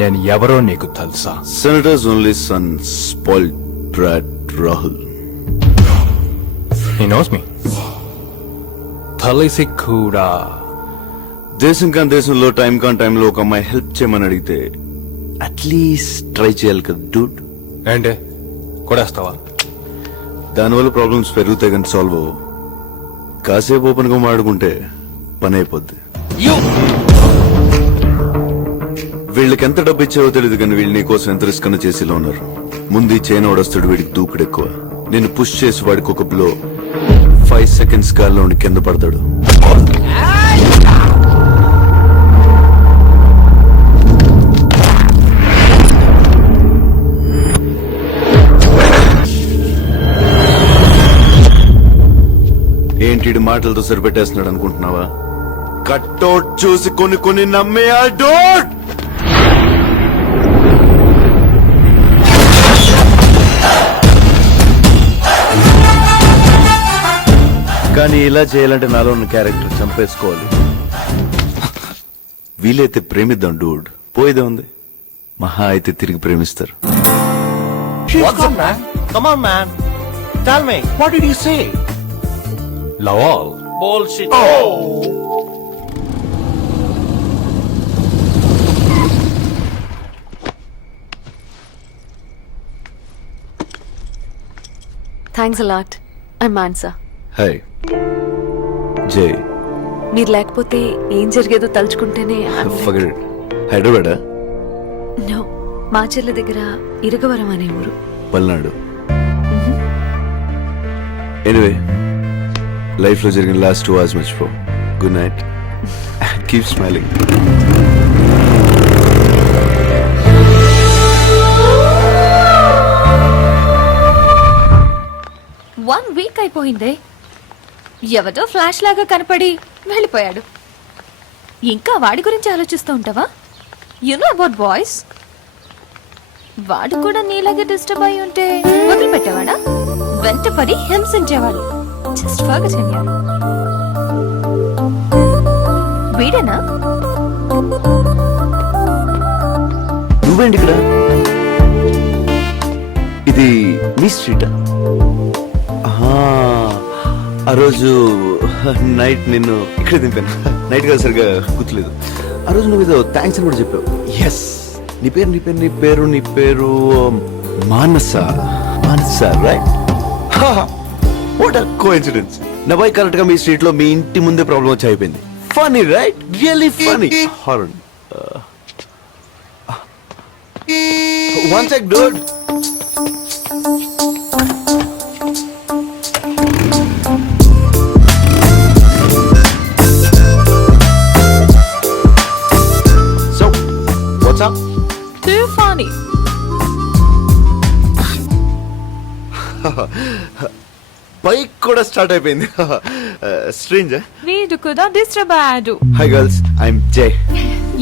నేను ఎవరో నీకు తెలుసా? Senator's only son, spoiled brat Rahul. He knows me. తెలిసి కూడా దేశం కాని దేశంలో టైం కాని టైంలో ఒక అమ్మాయి హెల్ప్ చేయమని అడిగితే అట్లీస్ట్ ట్రై చేయాలి కదా డూడ్. ఏంటే కొడేస్తావా? దానివల్ల ప్రాబ్లమ్స్ పెరుగుతాయి కానీ సాల్వ్ అవ్వవు. కాసేపు ఓపెన్ గా మాట్లాడుకుంటే పని అయిపోద్ది. వీళ్ళకి ఎంత డబ్బు ఇచ్చావో తెలియదు కానీ వీళ్ళు నీకోసం ఎంత రిస్క్ అన్న చేసేలా ఉన్నారు. ముందు చైనా వాడొస్తాడు, వీడికి దూకుడు ఎక్కువ. నేను పుష్ చేసి వాడికి ఒక బ్లో 5 seconds కాల్లో ఉండి కింద పడతాడు. ఏంటి మాటలతో సరిపెట్టేస్తున్నాడు అనుకుంటున్నావా? కట్టౌట్ చూసి కొన్ని నమ్మే ఆ డోట్. కానీ ఇలా చేయాలంటే నాలో ఉన్న క్యారెక్టర్ చంపేసుకోవాలి. వీలైతే ప్రేమిద్దాం డూడ్, పోయేదే ఉంది. మహా అయితే తిరిగి ప్రేమిస్తారు. What's up, man? Come on, man. Tell me, what did you say? లవాల్. Bullshit. Thanks a lot. I'm Mansa. Hi జై. మీరు లేకపోతే ఏం జరిగేదో తలుచుకుంటేనే హైదరాబాదా? నో, మాచర్ల దగ్గర ఇరగవరం అనే ఊరు. పల్నాడు. ఎనీవే లైఫ్ లో జరిగిన లాస్ట్ 2 hours మర్చిపో. Good night. Keep smiling. One week అయిపోయిందే, ఎవటో ఫ్లాష్ లాగా కనపడి వెళ్ళిపోయాడు. ఇంకా వాడి గురించి ఆలోచిస్తూ ఉంటావా? You know about boys. వాడు కూడా నీలాగే డిస్టర్బ్ అయి ఉంటే వదిలిపెట్టేవాడా? వెంటపడి హింసించేవాడు. జస్ట్ ఫర్గెట్ హిమ్ యార్. వీడేనా? నువ్వేంటి ఇక్కడ? ఇది మీ స్ట్రీటా? ఆ రోజు నైట్ నిన్ను ఇక్కడ దింపాను. నైట్ కాదు, సరిగా గుర్తులేదు. ఆ రోజు నువ్వు ఏదో థ్యాంక్స్ అని కూడా చెప్పావు. ఎస్, నీ పేరు Manasa. Right? What are coincidence. నా బైక్ కరెక్ట్ గా మీ స్ట్రీట్ లో మీ ఇంటి ముందే ప్రాబ్లం వచ్చి అయిపోయింది. Funny right? Really funny. Horn. One sec dude. Too funny. Bike కూడా స్టార్ట్ అయిపోయింది. స్ట్రేంజ్. వీడు కూడా డిస్టర్బ్ అయ్యాడు. Hi girls, I'm Jai.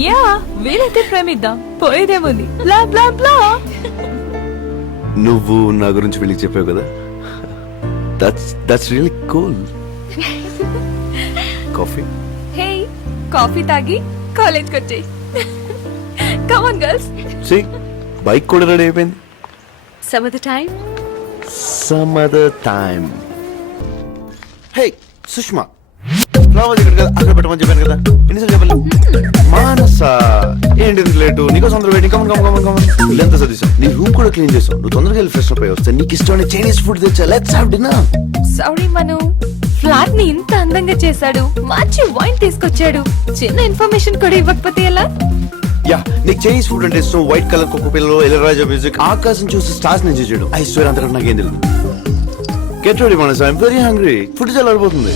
Yeah, వీలైతే ప్రేమిద్దాం, పోయేదేముంది. బ్లా బ్లా బ్లా. నువ్వు నా గురించి వీళ్ళకి చెప్పావు కదా, that's really cool. Coffee? Hey, coffee తాగి కాలేజ్కి వచ్చేయ్. Come on girls. See, bike కూడా రెడీ అయిపోయింది. Some other time. Hey Sushma, flowers ఇక్కడ కదా, అక్కడ పెట్టమని చెప్పాను కదా, ఎన్నిసార్లు చెప్పాలి? మానస, ఏంటి లేటు? నీకోసం అందరూ వెయిటింగ్. కమన్. ఇల్లంతా సర్దిసాం, నీ రూమ్ కూడా క్లీన్ చేసాం. నువ్వు తొందరగా వెళ్ళి ఫ్రెష్ అప్ అయ్యి వస్తే నీకు ఇష్టమైన చైనీస్ ఫుడ్ తెచ్చా. Let's have dinner. Sorry Manu, flat ని ఇంత అందంగా చేశాడు, మంచి వైన్ తీసుకొచ్చాడు. చిన్న ఇన్ఫర్మేషన్ కూడా ఇవ్వకపోతే ఎలా? యా, నీకు చైనీస్ ఫుడ్ అంటే ఇష్టం. వైట్ కలర్ కుక్క పిల్లలు, ఇళయరాజా మ్యూజిక్, ఆకాశం చూసి స్టార్స్ నుంచి చేయడం. ఐ స్వేర్ అంతకంటే నాకేం తెలియదు. Get ready Manas, I'm very hungry. Food చాలా అడిపోతుంది.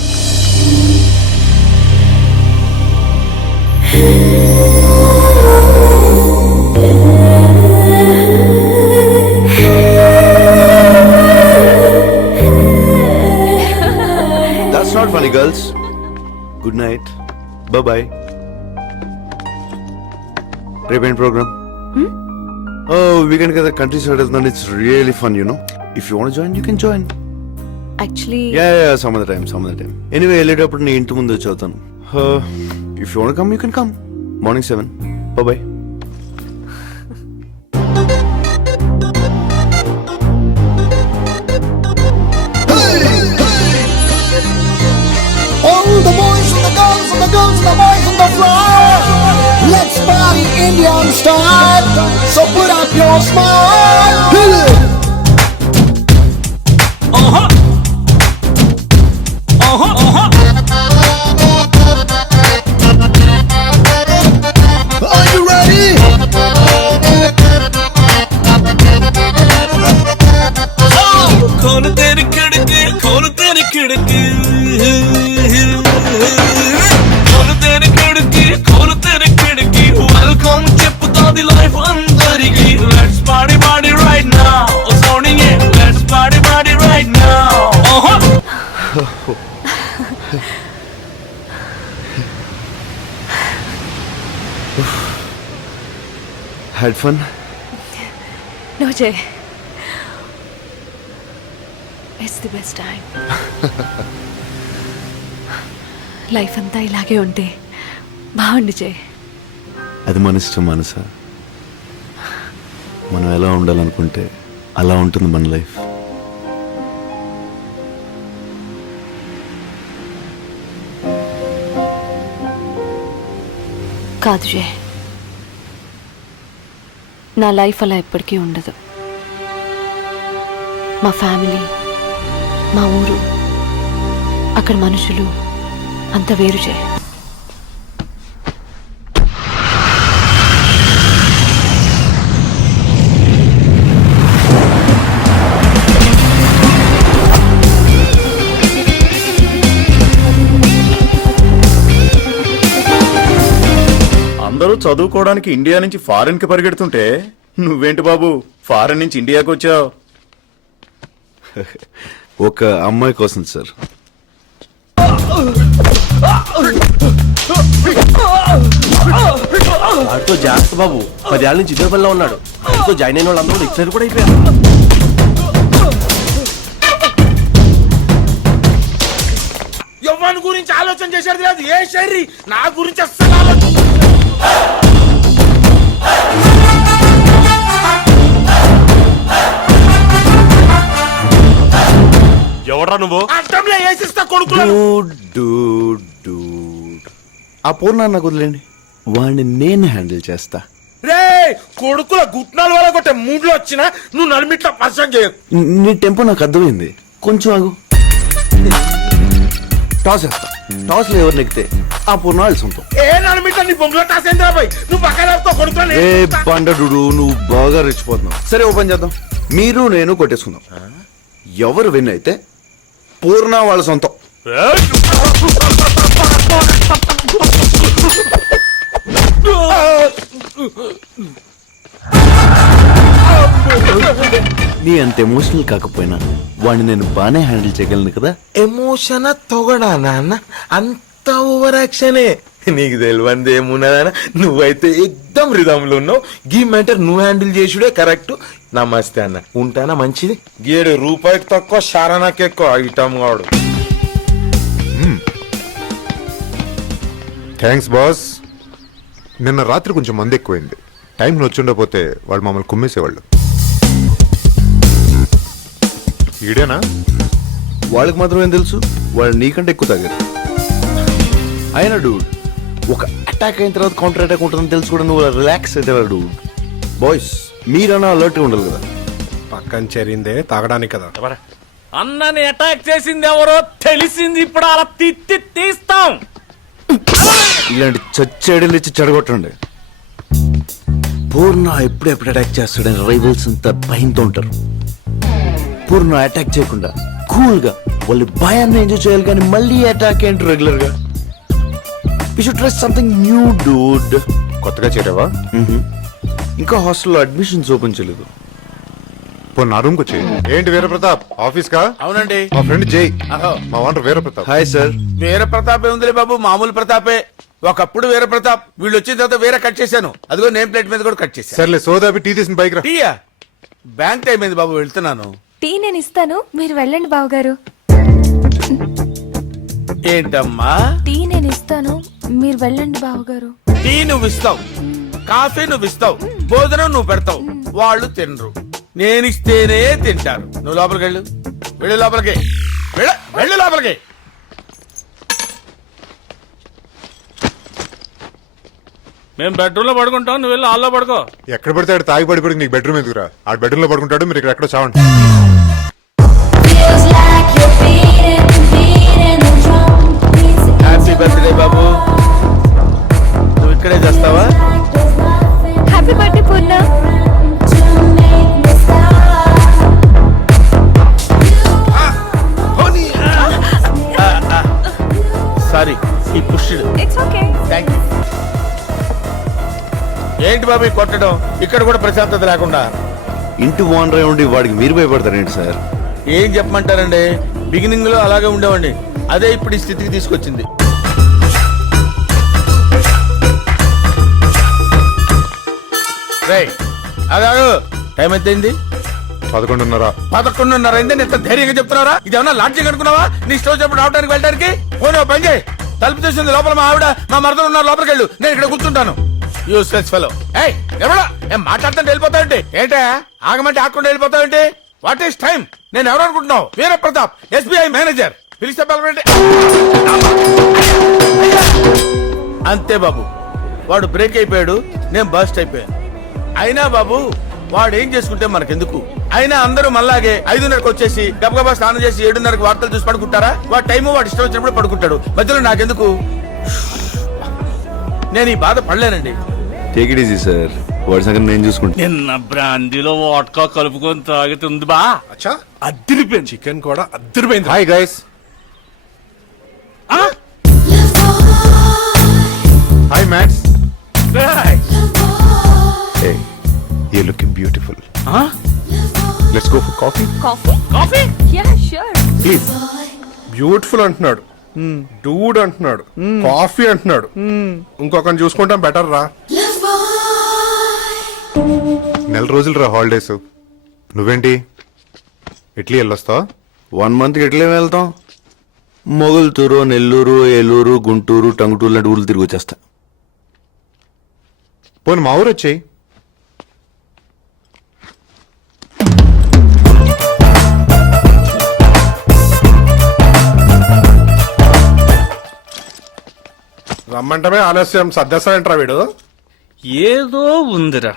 That's not funny, girls. Good night. Bye-bye. రేపేంటి ప్రోగ్రామ్? వీకెండ్ కదా, కంట్రీ సైడ్ వెళ్తున్నాను. It's really fun, you know. If you want join, you can join. Actually, yeah, some other time. Anyway, వెళ్ళేటప్పుడు నీ ఇంటి ముందు వచ్చి అవుతాను. If you want come you can come. Morning 7. Bye. All the boys and the girls and the girls and the boys on the floor. Let's party Indian style. So put up your smile. Are you ready? खोल तेरी खिड़की खोल तेरी खिड़की खोल तेरी खिड़की खोल तेरी खिड़की वेलकम చెప్పుతా ది లైఫ్ అందరికి let's party party right now sounding it let's party party right now had fun. No Jai, it's the best time. Life అంతా ఇలాగే ఉంటే బాగుండు జే. అది మన ఇష్టం మనసా. మనం ఎలా ఉండాలనుకుంటే అలా ఉంటుంది మన లైఫ్. కాదు జే, నా లైఫ్ అలా ఎప్పటికీ ఉండదు. మా ఫ్యామిలీ, మా ఊరు, అక్కడ మనుషులు అంత వేరు జే. అందరూ చదువుకోవడానికి ఇండియా నుంచి ఫారెన్ కి పరిగెడుతుంటే నువ్వేంటి బాబు ఫారెన్ నుంచి ఇండియాకి వచ్చావు? ఒక అమ్మాయి కోసం సార్. వాడితో జాగ్రత్త బాబు, 10 ఏళ్ళ నుంచి ఇదే పనిలో ఉన్నాడు. వాడితో జాయిన్ అయిన వాళ్ళందరూ లెక్చరర్ కూడా అయిపోయారు. ఎవరి గురించి ఆలోచన చేసేది లేదు. ఏ శైలి నా గురించి అస్సలు ఆలోచన. ఎవడ్రా నువ్వు? అర్థంలో వేసిస్తా కొడుకు. ఆ పూర్ణ నాకు వదిలేండి, వాడిని నేను హ్యాండిల్ చేస్తా. రే కొడుకుల గుట్నాల వల్ల కొట్టే మూడ్లో వచ్చినా నువ్వు నడిమిట్లా పరిచయం చేయకు. నీ టెంపో నాకు అర్థమైంది, కొంచెం ఆగు. టాస్ వేస్తా. టాస్ లో ఎవరు నెక్కితే ఆ పూర్ణ వాళ్ళ సొంతం. ఏ నడిమిట్లా నీ బొంగులో టాసేంద్రా బాయ్, నువ్వు పక్కన కొడుకుని. ఏ బండడు, నువ్వు బాగా రెచ్చిపోతున్నావు. సరే ఓపెన్ చేద్దాం, మీరు నేను కొట్టేసుకుందాం. ఎవరు విన్ అయితే పూర్ణ వాళ్ళ సొంతం. నీ అంత ఎమోషనల్ కాకపోయినా వాడిని నేను బానే హ్యాండిల్ చేయగలను కదా. ఎమోషన్ తొగడా నాన్న, అంత ఓవర్ యాక్షనే. నీకు తెలియంది ఏమున్నదానా, నువ్వైతే ఎక్దమ్ రిధంలో ఉన్నావు. గీ మ్యాటర్ నువ్వు హ్యాండిల్ చేసుడే కరెక్ట్. నమస్తే అన్న, ఉంటానా మంచిది. గేడు రూపాయికి తక్కువ శారణకి ఎక్కువ ఐటమ్ వాడు. Thanks boss. నిన్న రాత్రి కొంచెం మంది ఎక్కువైంది. టైంకి వచ్చుండపోతే వాళ్ళు మమ్మల్ని కుమ్మేసేవాళ్ళు. ఈడేనా? వాళ్ళకి మాత్రం ఏం తెలుసు, వాళ్ళు నీకంటే ఎక్కువ తాగారు. అయినా డూడ్, ఒక అటాక్ అయిన తర్వాత కౌంటర్ అటాక్ ఉంటుందని తెలుసు కూడా నువ్వు రిలాక్స్ అయితే డూడ్. బాయ్స్ మీరన్నా అలర్ట్గా ఉండాలి కదా. పక్కన చేరిందే తాగడానికి కదా. అన్నని అటాక్ చేసింది ఎవరో తెలిసింది. ఇప్పుడు అలా తీస్తాం. ఇలాంటి చచ్చేడలు ఇచ్చి చెడగొట్టండి. పూర్ణ ఎప్పుడెప్పుడు అటాక్ చేస్తాడని రైవల్స్ అంతా భయంతో ఉంటారు. పూర్ణ అటాక్ చేయకుండా కూల్ గా వాళ్ళు భయాన్ని ఎంజాయ్ చేయాలి, కానీ మళ్ళీ అటాక్ ఏంటి రెగ్యులర్ గా. We should try something new dude. కొత్తగా చేరావా? ఇంకా హాస్టల్లో అడ్మిషన్స్ ఓపెన్ చేయలేదు. పోనీ నా రూమ్కి వచ్చి. ఏంటి వీర ప్రతాప్ ఆఫీస్ కా? అవునండి. మా ఫ్రెండ్ జై, మా owner Veera Pratap. Hi sir. Veera ప్రతాపే ఉందిలే బాబు, మామూలు ప్రతాపే. ఒకప్పుడు వీర ప్రతాప్, వీళ్ళు వచ్చిన తర్వాత వేరే కట్ చేశాను. అదిగో నేమ్ ప్లేట్ మీద కూడా కట్ చేశాను. సర్లే సోదాబి టీ తీసిన బైక్ రా. టీయా? బ్యాంక్ టైం అయింది బాబు, వెళ్తున్నాను. టీ నేను ఇస్తాను, మీరు వెళ్ళండి బావగారు. ఏంటమ్మా? టీ నేను ఇస్తాను, మీరు వెళ్ళండి బావగారు. టీ నువ్వు ఇస్తావు, కాఫీ నువ్వు ఇస్తావు, భోజనం నువ్వు పెడతావు, వాళ్ళు తినరు. నేనిస్తేనే తింటారు. నువ్వు లోపలికి వెళ్ళు, వెళ్ళు లోపలికి, వెళ్ళు లోపలికి. మేము బెడ్రూమ్ లో పడుకుంటాం, నువ్వు వెళ్ళి హాల్లో పడుకో. ఎక్కడ పడితే ఆడు తాగి పడిపోయి నీకు బెడ్రూమ్ ఎందుకురా? ఆ బెడ్రూమ్ లో పడుకుంటాడు, మీరు ఇక్కడ ఎక్కడో చావండి. హ్యాపీ బర్త్డే బాబు. నువ్వు ఇక్కడే చేస్తావా? హ్యాపీ బర్త్డే పూర్ణ. సారీ, ఈ pushed. It's okay. Thank you. ఏంటి బాబు ఈ కొట్టడం? ఇక్కడ కూడా ప్రశాంతత లేకుండా. ఇంటి ఓనర్ ఉండి వాడికి మీరు భయపడతారేంటి సార్? ఏం చెప్పమంటారండి, బిగినింగ్ లో అలాగే ఉండేవాడిని, అదే ఇప్పుడు ఈ స్థితికి తీసుకొచ్చింది. రేయ్, అదాగు. టైం ఎంత అయింది? 11:30. 11:30 అయింది. ఎంత ధైర్యంగా చెప్తున్నారా? ఇది ఏమన్నా లాడ్జింగ్ అనుకున్నావా? నీ స్టోర్ చెప్పు రావడానికి వెళ్ళడానికి. పోనీ పని చేయి, తలుపు తీసింది లోపల మా ఆవిడ మా మరదలు ఉన్నారు, లోపలికి వెళ్ళు, నేను ఇక్కడ కూర్చుంటాను. Useless fellow. ఏయ్ ఎవడా ఏం మాట్లాడుతుంటే వెళ్ళిపోతావేంటి? ఏంటే ఆగమంటే ఆకుండా వెళ్ళిపోతావేంటి? What is time? నేను ఎవరు అనుకుంటున్నావు? Veera Pratap, SBI manager. పిలిస్తే పిలవండి. అంతే బాబు, వాడు బ్రేక్ అయిపోయాడు, నేను బస్ట్ అయిపోయాను. అయినా బాబు వాడు ఏం చేసుకుంటే మనకెందుకు? అయినా అందరూ మళ్ళాగే 5:30కి వచ్చేసి గబగబా స్నానం చేసి 7:30కి వార్తలు చూసి పడుకుంటారా? వాడు టైము వాడు ఇష్టం వచ్చినప్పుడు పడుకుంటాడు, మధ్యలో నాకెందుకు? నేను ఈ బాధ పడలేనండి. టేక్ ఇట్ ఈజీ సార్, వాడి సంగతి నేను చూసుకుంటా. నిన్న బ్రాందీలో వాట్కా కలుపుకొని తాగుతుంది బా. అచ్చా, అద్దరిపోయింది. చికెన్ కూడా అద్దరిపోయింది. Hi guys. Hi mates. Hey, you're looking beautiful. Let's go for coffee. Coffee? Yeah sure. Please. Beautiful అంటున్నాడు, డూడ్ అంటున్నాడు, కాఫీ అంటున్నాడు. ఇంకొకరిని చూసుకుంటాం బెటర్ రా. నెల రోజులు రా హాలిడేస్. నువ్వేంటి ఇట్లీ వెళ్ళొస్తావా? 1 month ఎట్లే వెళ్తాం? మొగుల్తూరు, నెల్లూరు, ఏలూరు, గుంటూరు, టంగుటూరు లాంటి ఊర్లు తిరిగి వచ్చేస్తా. పోనీ మా ఊరు వచ్చేయి. రమ్మంటమే ఆలస్యం, సర్దేస్తాడంట్రా వీడు. ఏదో ఉందిరా.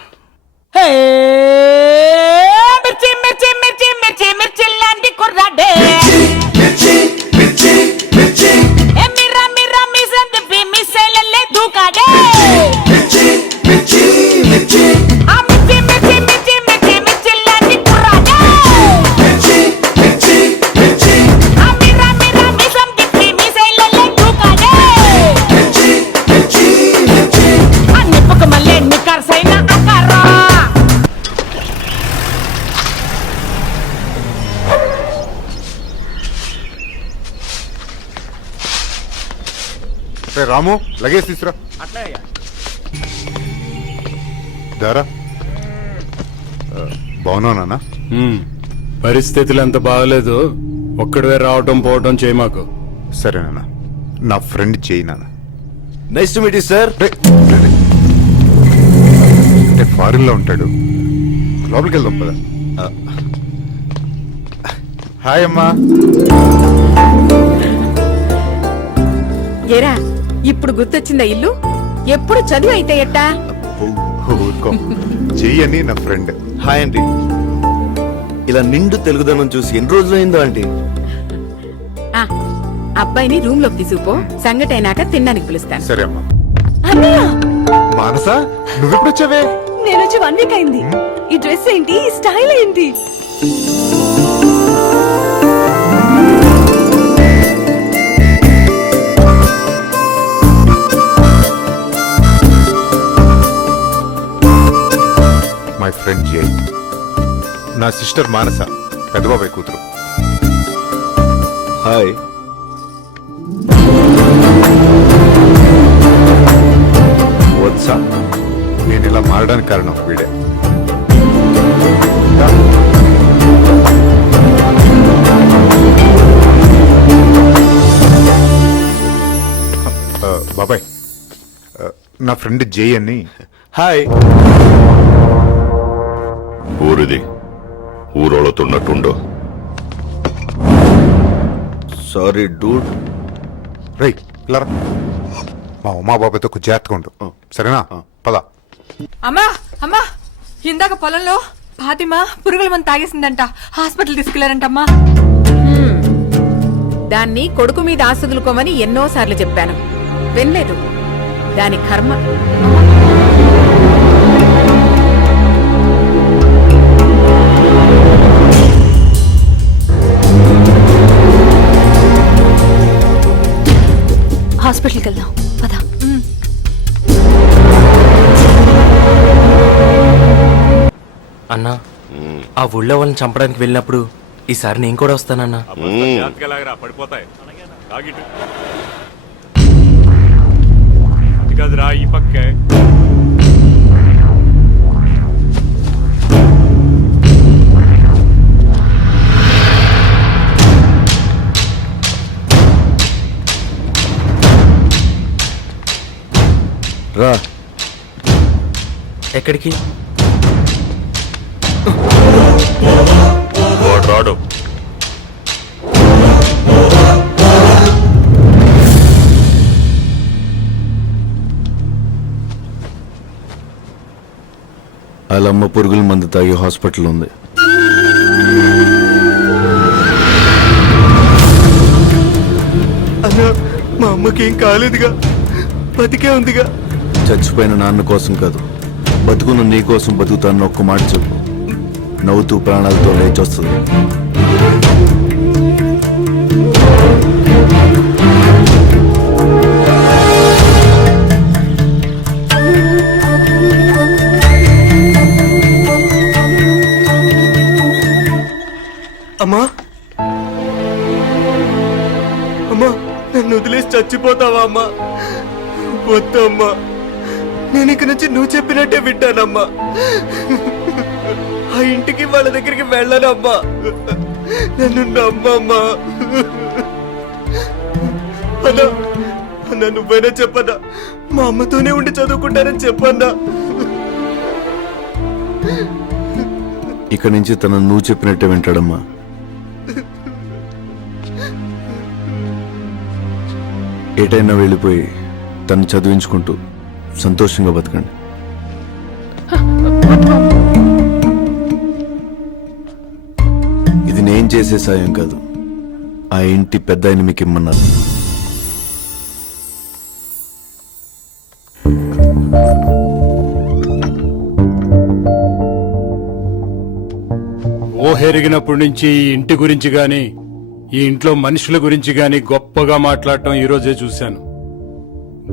మిర్చి మిర్చి మిర్చి మిర్చి మిర్చి లాంటి కుర్రాడే మిర్రా మిర్రా మిసన్ దిప్పి మిసైలల్లే దూకాడే. ఆ మిర్చి మిర్చి మిర్చి మిర్చి మిర్చి లాంటి కుర్రాడే ఆ మిర్రా మిర్రా మిసన్ దిప్పి మిసైలల్లే దూకాడే. ఆ నిప్పుకు మల్లె నిక్కర్సైన అక్కరా. రే రాము, లగేజ్ తీసురా. దారా. బాగున్నావు నాన్న? పరిస్థితులు అంత బాగలేదు, ఒక్కడివే రావటం పోవటం చేయి మాకు. సరే నాన్న, నా ఫ్రెండ్ చేయి నాన్న. Nice to meet you sir. అంటే ఫారిన్ లో ఉంటాడు, లోపలికి వెళ్దాం పద. హాయ్ అమ్మా. ఏరా ఇప్పుడు గుర్తొచ్చిందా ఇల్లు? ఎప్పుడు చదువు అయితే ఎట్టా? ఊరుకో, చెయ్యి అని నా ఫ్రెండ్. Hi aunty. ఇలా నిండు తెలుగుదనం చూసి ఎన్ని రోజులు అయిందో ఆంటీ? ఆ, అబ్బాయిని రూమ్ లోకి తీసుకుపో, సంగటి అయినాక తినడానికి పిలుస్తాను. సరే అమ్మా. అన్నయ్య, మానస, నువ్వెప్పుడు వచ్చావే? నేను వచ్చి 1 week అయింది. ఈ డ్రెస్ ఏంటి, ఈ స్టైల్ ఏంటి? మై ఫ్రెండ్ జై, నా సిస్టర్ మానస, పెద్దబాబాయ్ కూతురు. హాయ్. వత్సా, నేను ఇలా మారడానికి కారణం వీడే. బాబాయ్, నా ఫ్రెండ్ జై అని. హాయ్. ఊరిది ఊరోళతున్నట్టుండో. Sorry dude. రై ఇలా రా. మా ఉమా బాబాయ్తో కొంచెం జాగ్రత్తగా ఉండు, సరేనా? పద. అమ్మా అమ్మా, ఇందాక పొలంలో ఫాతిమా పురుగుల మందు తాగేసిందంట, హాస్పిటల్ తీసుకెళ్లారంటమ్మా. దాన్ని కొడుకు మీద ఆశదులుకోమని ఎన్నోసార్లు చెప్పాను, వినలేదు. దాని కర్మ. హాస్పిటల్కి వెళ్దాం పద. అన్నా, ఆ ఊళ్ళో వాళ్ళని చంపడానికి వెళ్ళినప్పుడు ఈసారి నేను కూడా వస్తానన్నా. పడిపోతాయి కదరా ఈ పక్కే. రా. ఎక్కడికి? వాడు రాడు. వాళ్ళమ్మ పురుగుల మందు తాగి హాస్పిటల్ ఉంది. అన్నా, మా అమ్మకి ఏం కాలేదుగా, బతికే ఉందిగా. చచ్చిపోయిన నాన్న కోసం కాదు, బతుకున్న నీ కోసం బతుకుతాను ఒక్క మాట చెప్పు. నవ్వుతూ ప్రాణాలతో లేచొస్తుంది. అమ్మా అమ్మా, నన్ను వదిలేసి చచ్చిపోతావా అమ్మా? వద్దు అమ్మా, నేను ఇక నుంచి నువ్వు చెప్పినట్టే వింటానమ్మా. ఆ ఇంటికి వాళ్ళ దగ్గరికి వెళ్ళనమ్మా, నన్ను నమ్మమ్మా. అన్నా అన్నా, నువ్వైనా చెప్పన్నా, మా అమ్మతోనే ఉండి చదువుకుంటానని చెప్పన్నా. ఇక నుంచి తన నువ్వు చెప్పినట్టే వింటాడమ్మా. ఎటైనా వెళ్ళిపోయి తను చదివించుకుంటూ సంతోషంగా బతకండి. ఇది నేను చేసే సాయం కాదు, ఆ ఇంటి పెద్ద ఆయన మీకు ఇమ్మన్నారు. ఊహెరిగినప్పటి నుంచి ఈ ఇంటి గురించి గాని ఈ ఇంట్లో మనుషుల గురించి గాని గొప్పగా మాట్లాడటం ఈరోజే చూశాను.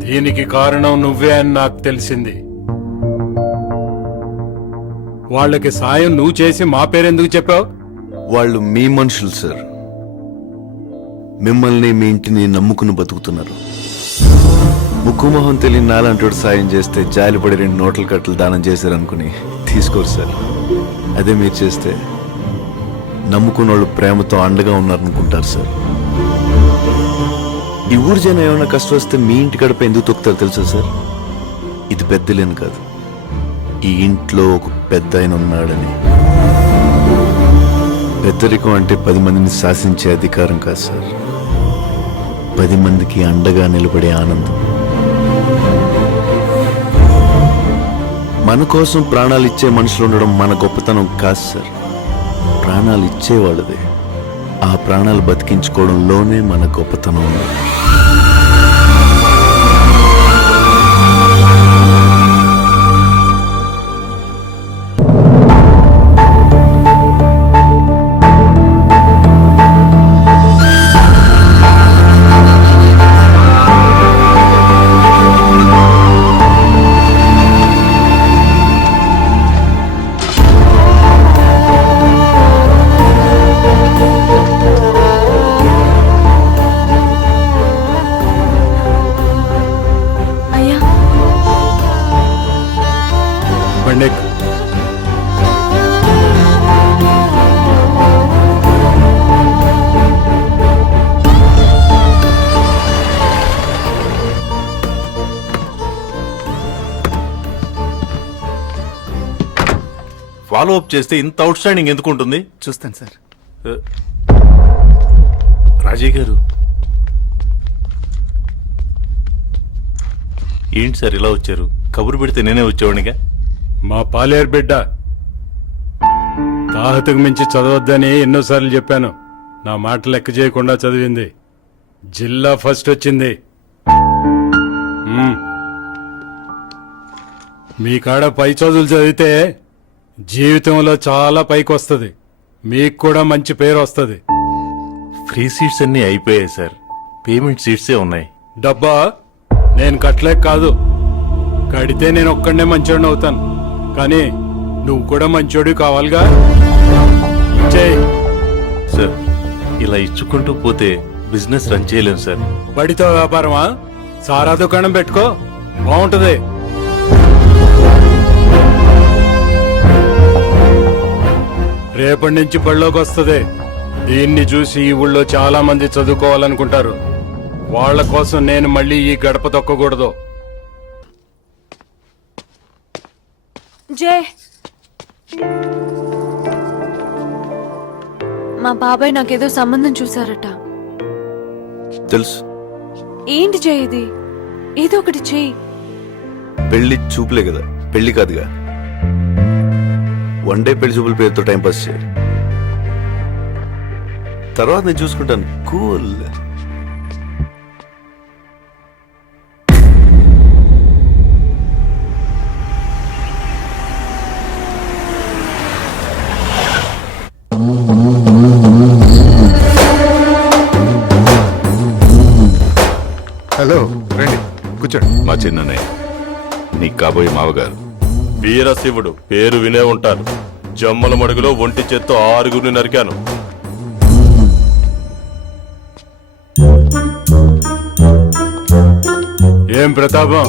దీనికి కారణం నువ్వే అని నాకు తెలిసింది. వాళ్ళకి సాయం నువ్వు చేసి మా పేరెందుకు చెప్పావు? వాళ్ళు మీ మనుషులు సార్, మిమ్మల్ని మీ ఇంటిని నమ్ముకుని బతుకుతున్నారు. ముక్కుమొహం తెలియని నాలంటోడు సాయం చేస్తే జాలిపడి 2 నోట్ల కట్టలు దానం చేశారనుకుని తీసుకోరు సార్. అదే మీరు చేస్తే నమ్ముకున్న వాళ్ళు ప్రేమతో అండగా ఉన్నారనుకుంటారు సార్. ఈ ఊరు జనం ఏమైనా కష్టం వస్తే మీ ఇంటి గడప ఎందుకు తొక్కుతారు తెలుసా సార్? ఇది పెద్దలేని కాదు, ఈ ఇంట్లో ఒక పెద్ద ఆయన ఉన్నాడని. పెద్దరికం అంటే 10 మందిని శాసించే అధికారం కాదు సార్, 10 మందికి అండగా నిలబడే ఆనందం. మన కోసం ప్రాణాలు ఇచ్చే మనుషులు ఉండడం మన గొప్పతనం కాదు సార్, ప్రాణాలు ఇచ్చేవాళ్ళదే. ఆ ప్రాణాలు బతికించుకోవడంలోనే మన గొప్పతనం ఉంది. ఫాలో అప్ చేస్తే ఇంత అవుట్ స్టాండింగ్ ఎందుకు ఉంటుంది? చూస్తాను సార్. రాజీ గారు ఏంటి సార్ ఇలా వచ్చారు? కబురు పెడితే నేనే వచ్చేవాడిగా. మా పాలేరు బిడ్డ తాహతకు మించి చదవద్దని ఎన్నోసార్లు చెప్పాను. నా మాట లెక్క చేయకుండా చదివింది. జిల్లా ఫస్ట్ వచ్చింది. మీ కాడ పై చదువులు చదివితే జీవితంలో చాలా పైకి వస్తుంది. మీకు కూడా మంచి పేరు వస్తుంది. ఫ్రీ సీట్స్ అన్ని అయిపోయాయి సార్. పేమెంట్ సీట్సే ఉన్నాయి. డబ్బా నేను కట్టలేక కాదు, కడితే నేను ఒక్కడనే మంచోడిని అవుతాను. కానీ నువ్వు కూడా మంచోడి కావాలిగా. చెయ్యి. సార్ ఇలా ఇచ్చుకుంటూ పోతే బిజినెస్ రన్ చేయలేం సార్. బడితో వ్యాపారమా? సారా దుకాణం పెట్టుకో, బాగుంటది. రేపటి నుంచి బడిలోకి వస్తుంది. దీన్ని చూసి ఈ ఊళ్ళో చాలా మంది చదువుకోవాలనుకుంటారు. వాళ్ళ కోసం నేను మళ్ళీ ఈ గడప తొక్కకూడదు. జై, మా బాబాయ్ నాకేదో సంబంధం చూసారట. తెలుసు. ఏంటి జై ఇది? ఏదో ఒకటి చెయ్యి. పెళ్లి చూపులే కదా, పెళ్లి కాదుగా. వన్ డే పెళ్లి చూపుల పేరుతో టైంపాస్ చేయి. తర్వాత నేను చూసుకుంటాను. కూల్. హలో, రండి కూర్చోండి. మా చిన్ననే నీ కాబోయే మావగారు. వీరశివుడు పేరు వినే ఉంటారు. జమ్మల మడుగులో ఒంటి చేత్తో 6 నరికాను. ఏం ప్రతాపం,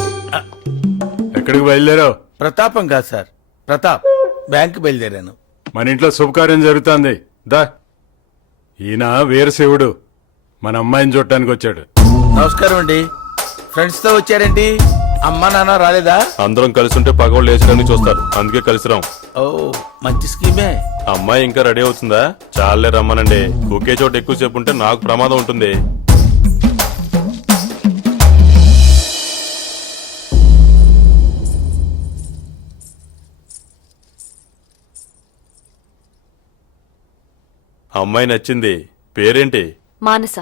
ఎక్కడికి బయలుదేరావు? ప్రతాపం కాదు సార్, ప్రతాప్. బ్యాంక్ బయలుదేరాను. మన ఇంట్లో శుభకార్యం జరుగుతోంది. దా. ఈయన వీరశివుడు మన అమ్మాయిని చూడటానికి వచ్చాడు. నమస్కారం అండి. ఫ్రెండ్స్ తో వచ్చారేంటి? అమ్మా నాన్న రాలేదా? అందరం కలిసి ఉంటే పగవాళ్ళు లేచడానికి చూస్తారు, అందుకే కలిసిరాం. ఓ, మంచి స్కీమే. అమ్మాయి ఇంకా రెడీ అవుతుందా? చాలే రమ్మనండి. ఒకే చోట ఎక్కువసేపు ఉంటే నాకు ప్రమాదం ఉంటుంది. అమ్మాయి నచ్చింది. పేరేంటి? మానస.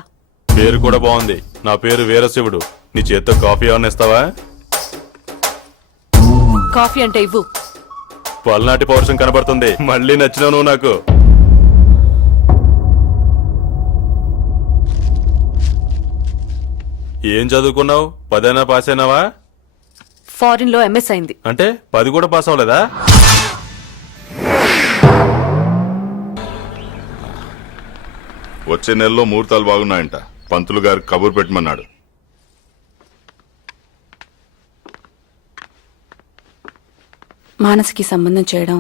పేరు కూడా బాగుంది. నా పేరు వీరశివుడు. నీ చేత్తో కాఫీ ఏమన్నా ఇస్తావా? కాఫీ అంటే ఇవ్వు. పల్నాటి పౌరుషం కనబడుతుంది. మళ్ళీ నచ్చినావు నువ్వు నాకు. ఏం చదువుకున్నావు? 10 పాస్ అయినావా? ఫారిన్ లో ఎంఎస్ అయింది. అంటే 10 కూడా పాస్ అవ్వలేదా? వచ్చే నెలలో ముహూర్తాలు బాగున్నాయంట. పంతులు గారు కబురు పెట్టమన్నాడు. మానసికి సంబంధం చేయడం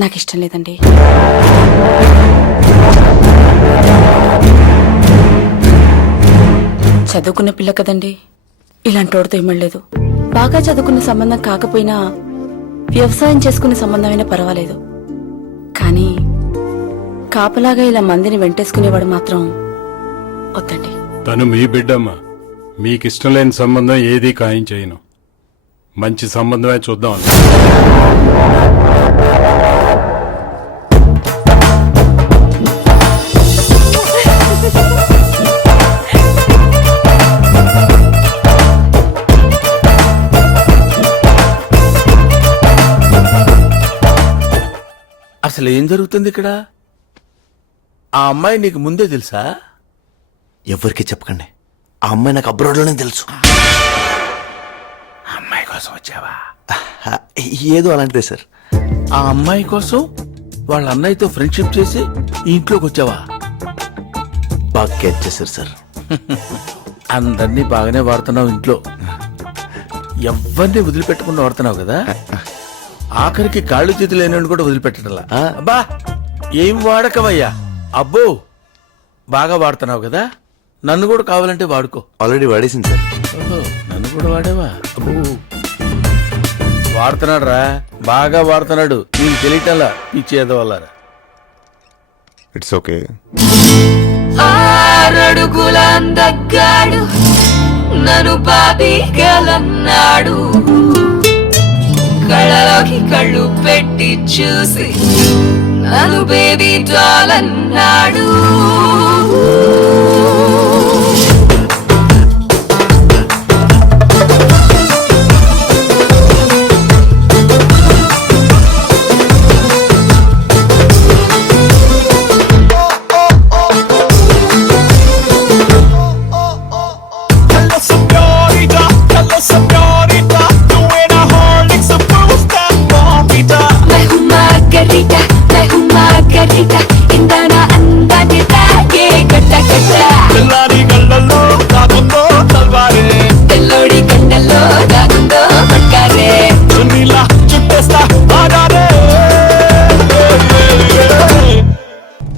నాకు ఇష్టం లేదండి. చదువుకున్న పిల్ల కదండి, ఇలాంటోడితో ఇమ్మలేదు. బాగా చదువుకున్న సంబంధం కాకపోయినా వ్యవసాయం చేసుకునే సంబంధమైనా పర్వాలేదు. కానీ కాపలాగా ఇలా మందిని వెంటేసుకునేవాడు మాత్రం వద్దండి. తను మీ బిడ్డమ్మా. మీకిష్టం లేని సంబంధం ఏదీ ఖాయం చేయను. మంచి సంబంధమే చూద్దాం. అసలు ఏం జరుగుతుంది ఇక్కడ? ఆ అమ్మాయి నీకు ముందే తెలుసా? ఎవరికి చెప్పకండి. ఆ అమ్మాయి నాకు అబ్రాడ్లోనే తెలుసు. అమ్మాయి కోసం వచ్చావా? ఏదో అలాంటిదే సార్. ఆ అమ్మాయి కోసం వాళ్ళ అన్నయ్యతో ఫ్రెండ్షిప్ చేసి ఈ ఇంట్లోకి వచ్చావా? బాగా క్యాచ్ చేశారు సార్. అందరినీ బాగానే వాడుతున్నావు ఇంట్లో. ఎవరిని వదిలిపెట్టకుండా వాడుతున్నావు కదా. ఆఖరికి కాళ్ళు చేతులు లేని కూడా వదిలిపెట్టడంలా. అబ్బా, ఏం వాడకవయ్యా. అబ్బో, బాగా వాడుతున్నావు కదా. నన్ను కూడా కావాలంటే వాడుకో. ఆల్రెడీ వాడేసింది సార్. ఓహో, నన్ను కూడా వాడేవా? అబ్బో, వాడుతున్నాడు రా, బాగా వాడుతున్నాడు. నీకు తెలియటల్లా ఇచ్చేది వాళ్ళరా. It's okay. ఆరడుగుల అందగాడు నన్ను బాబీగలన్నాడు, కళ్ళలోకి కళ్ళు పెట్టి చూసి నన్ను బేబీ డాల్ అన్నాడు.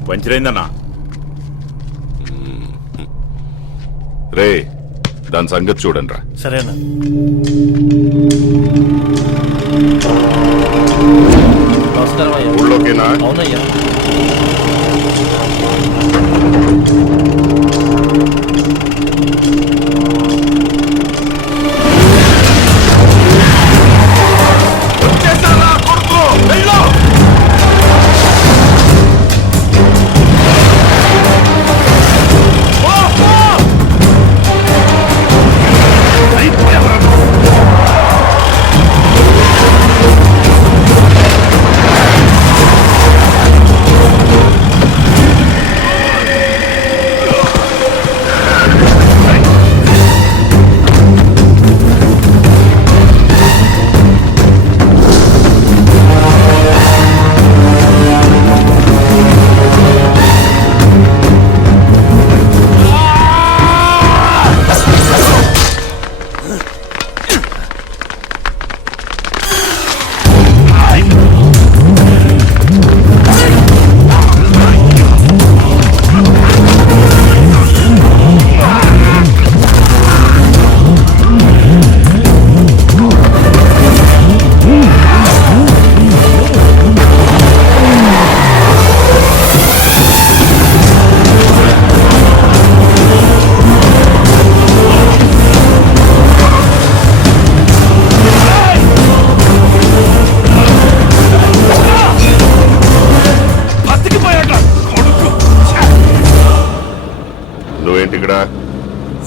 పంచరైందన్నా రే, దాని సంగతి చూడండి రా. సరేనా? ఊళ్ళోకేనా? అవునయ్యా.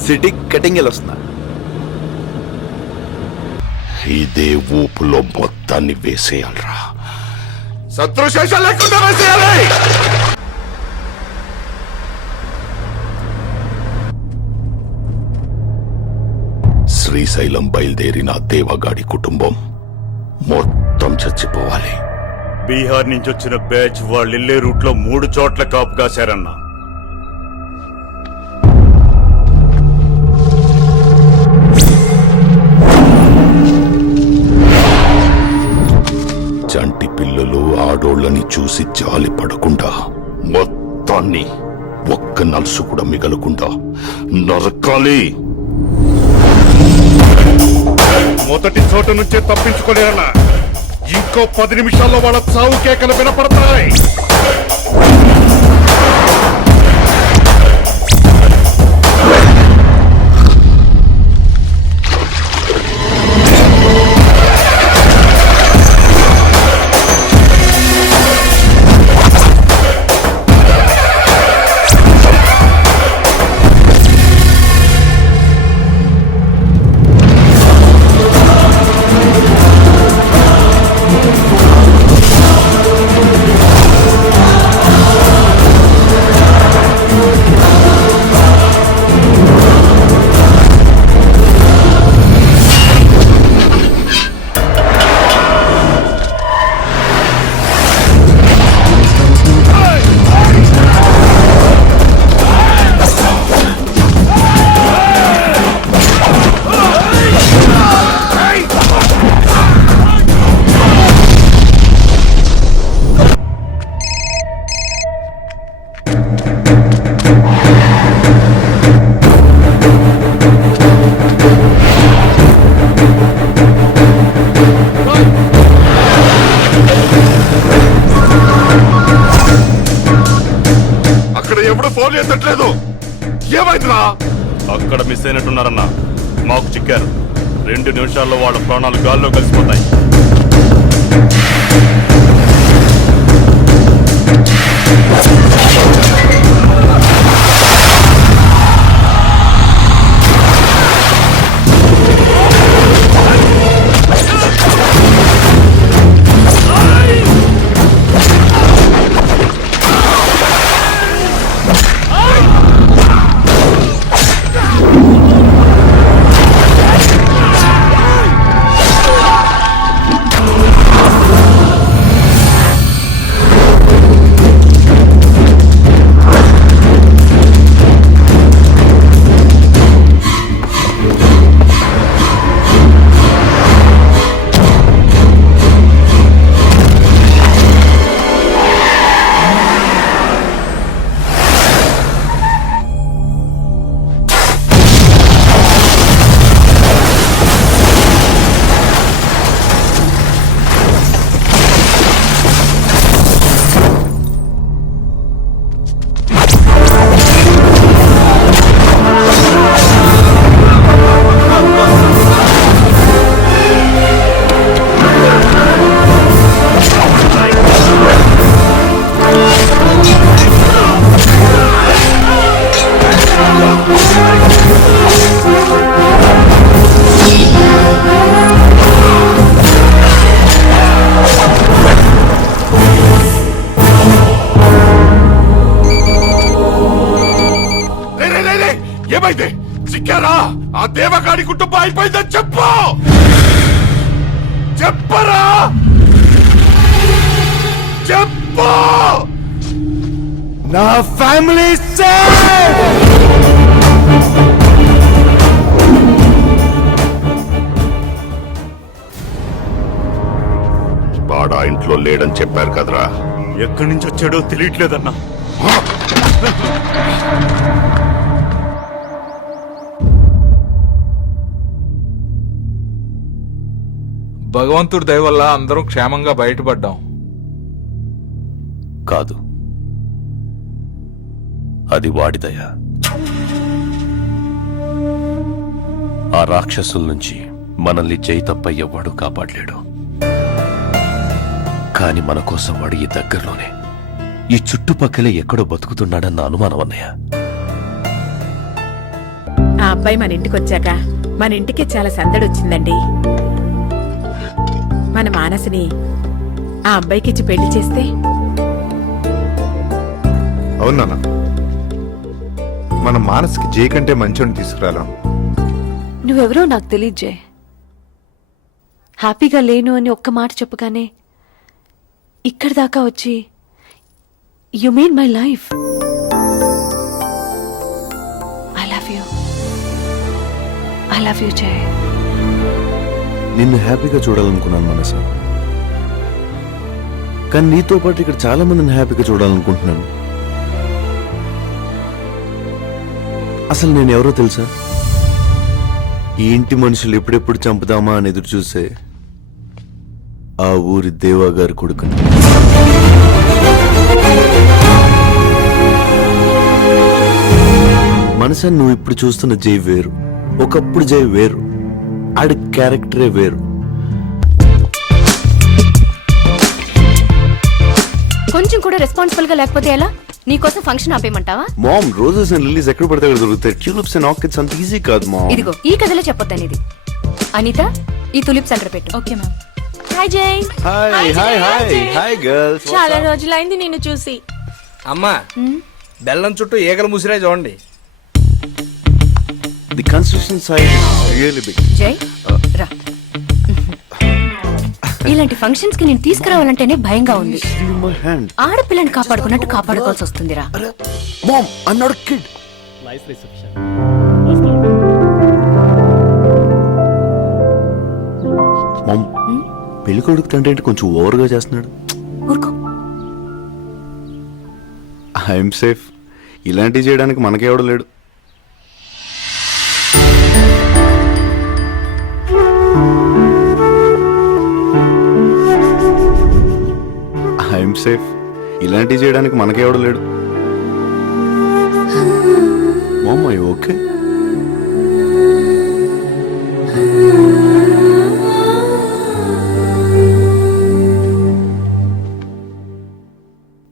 సిటీ కటింగ్ వస్తున్నా. ఇదే ఊపులో మొత్తాన్ని వేసేయాలరా, శత్రుశేషం లేకుండా వేసేయాలి. శ్రీశైలం బయలుదేరిన దేవగాడి కుటుంబం మొత్తం చచ్చిపోవాలి. బీహార్ నుంచి వచ్చిన బ్యాచ్ వాళ్ళు వెళ్లే రూట్ లో 3 చోట్ల కాపు కాశారన్నా. చంటి పిల్లలు ఆడోళ్ళని చూసి జాలి పడకుండా మొత్తాన్ని ఒక్క నలుసు కూడా మిగలకుండా నరకాలి. మొదటి చోట నుంచే తప్పించుకోలేరన్నా, ఇంకో 10 నిమిషాల్లో వాళ్ళ చావు కేకలు వినపడతాయి. ఫోన్ ఎత్తట్లేదు. ఏమైందిరా? అక్కడ మిస్ అయినట్టున్నారన్నా. మాకు చిక్కారు. 2 నిమిషాల్లో వాళ్ళ ప్రాణాలు గాల్లో కలిసిపోతాయి. ఏమైంది? చిక్కారా? ఆ దేవగాడి కుటుంబం అయిపోయిందని చెప్పు. చెప్పరా? చెప్పు. నా ఫ్యామిలీ వాడా ఇంట్లో లేడని చెప్పారు కదరా. ఎక్కడి నుంచి వచ్చాడో తెలియట్లేదన్నా. భగవంతుడి దయ వల్ల అందరం క్షేమంగా బయటపడ్డాం. కాదు, అది వాడి దయ. ఆ రాక్షసుల నుంచి మనల్ని జై తప్ప ఎవ్వడూ కాపాడలేడు. కాని మన కోసం వాడు ఈ దగ్గరలోనే, ఈ చుట్టుపక్కలే ఎక్కడో బతుకుతున్నాడన్న అనుమానం అన్నయ్య. ఆ అబ్బాయి మన ఇంటికి వచ్చాక మన ఇంటికి చాలా సందడొచ్చిందండి. మన మానసిని ఆ అబ్బాయికి ఇచ్చి పెళ్లి చేస్తే. అవునా? మన మానసికి జై కంటే మంచోని తీసుకురాలాం. నువ్వెవరో నాకు తెలియదు జయ్. హ్యాపీగా లేను అని ఒక్క మాట చెప్పగానే ఇక్కడి దాకా వచ్చి you made my life. I love you. I love you Jay. నిన్ను హ్యాపీగా చూడాలనుకున్నాను మనసా, కానీ నీతో పాటు ఇక్కడ చాలా మందిని హ్యాపీగా చూడాలనుకుంటున్నాను. అసలు నేను ఎవరో తెలుసా? ఈ ఇంటి మనుషులు ఎప్పుడెప్పుడు చంపుదామా అని ఎదురు చూసే ఆ ఊరి దేవా గారి కొడుకుని. మనసా, నువ్వు ఇప్పుడు చూస్తున్న జై వేరు, ఒకప్పుడు జై వేరు. ఆడి క్యారెక్టరే వేరు. కొంచెం కూడా రెస్పాన్సిబుల్ గా లేకపోతే ఎలా? నీకోసం ఫంక్షన్ ఆపేయమంటావా? మామ్, రోజెస్ అండ్ లిల్లీస్ ఎక్కడ పడితే అక్కడ దొరుకుతాయి. ట్యూలిప్స్ అండ్ ఆర్కిడ్స్ అంత ఈజీ కాదు మామ్. ఇదిగో ఈ కథలో చెప్పొద్దని ఇది. అనిత, ఈ తులిప్స్ అక్కడ పెట్టు. Okay ma'am. హాయ్ జై. Hi hi hi hi girls. చాలా రోజులైంది నిన్ను చూసి. అమ్మా, బెల్లం చుట్టూ ఈగలు ముసిరే చూడండి. The construction site really big. Jai రా. ఇలాంటి ఫంక్షన్స్ కి నేను తీసుకురావాలంటేనే భయంగా ఉంది. ఆడపిల్లని కాపాడుకున్నట్టు కాపాడుకోవాల్సి వస్తుందిరా. Mom, I'm not a kid. Mom, పెళ్లి కొడుకు తండ్రి అంటే కొంచెం ఓవర్గా చేస్తున్నాడు. ఊరుకో. I'm safe. ఇలాంటివి చేయడానికి మనకెవడు లేడు. I'm safe. ఇలాంటివి చేయడానికి మనకెవడు లేడు. Mom, are you okay?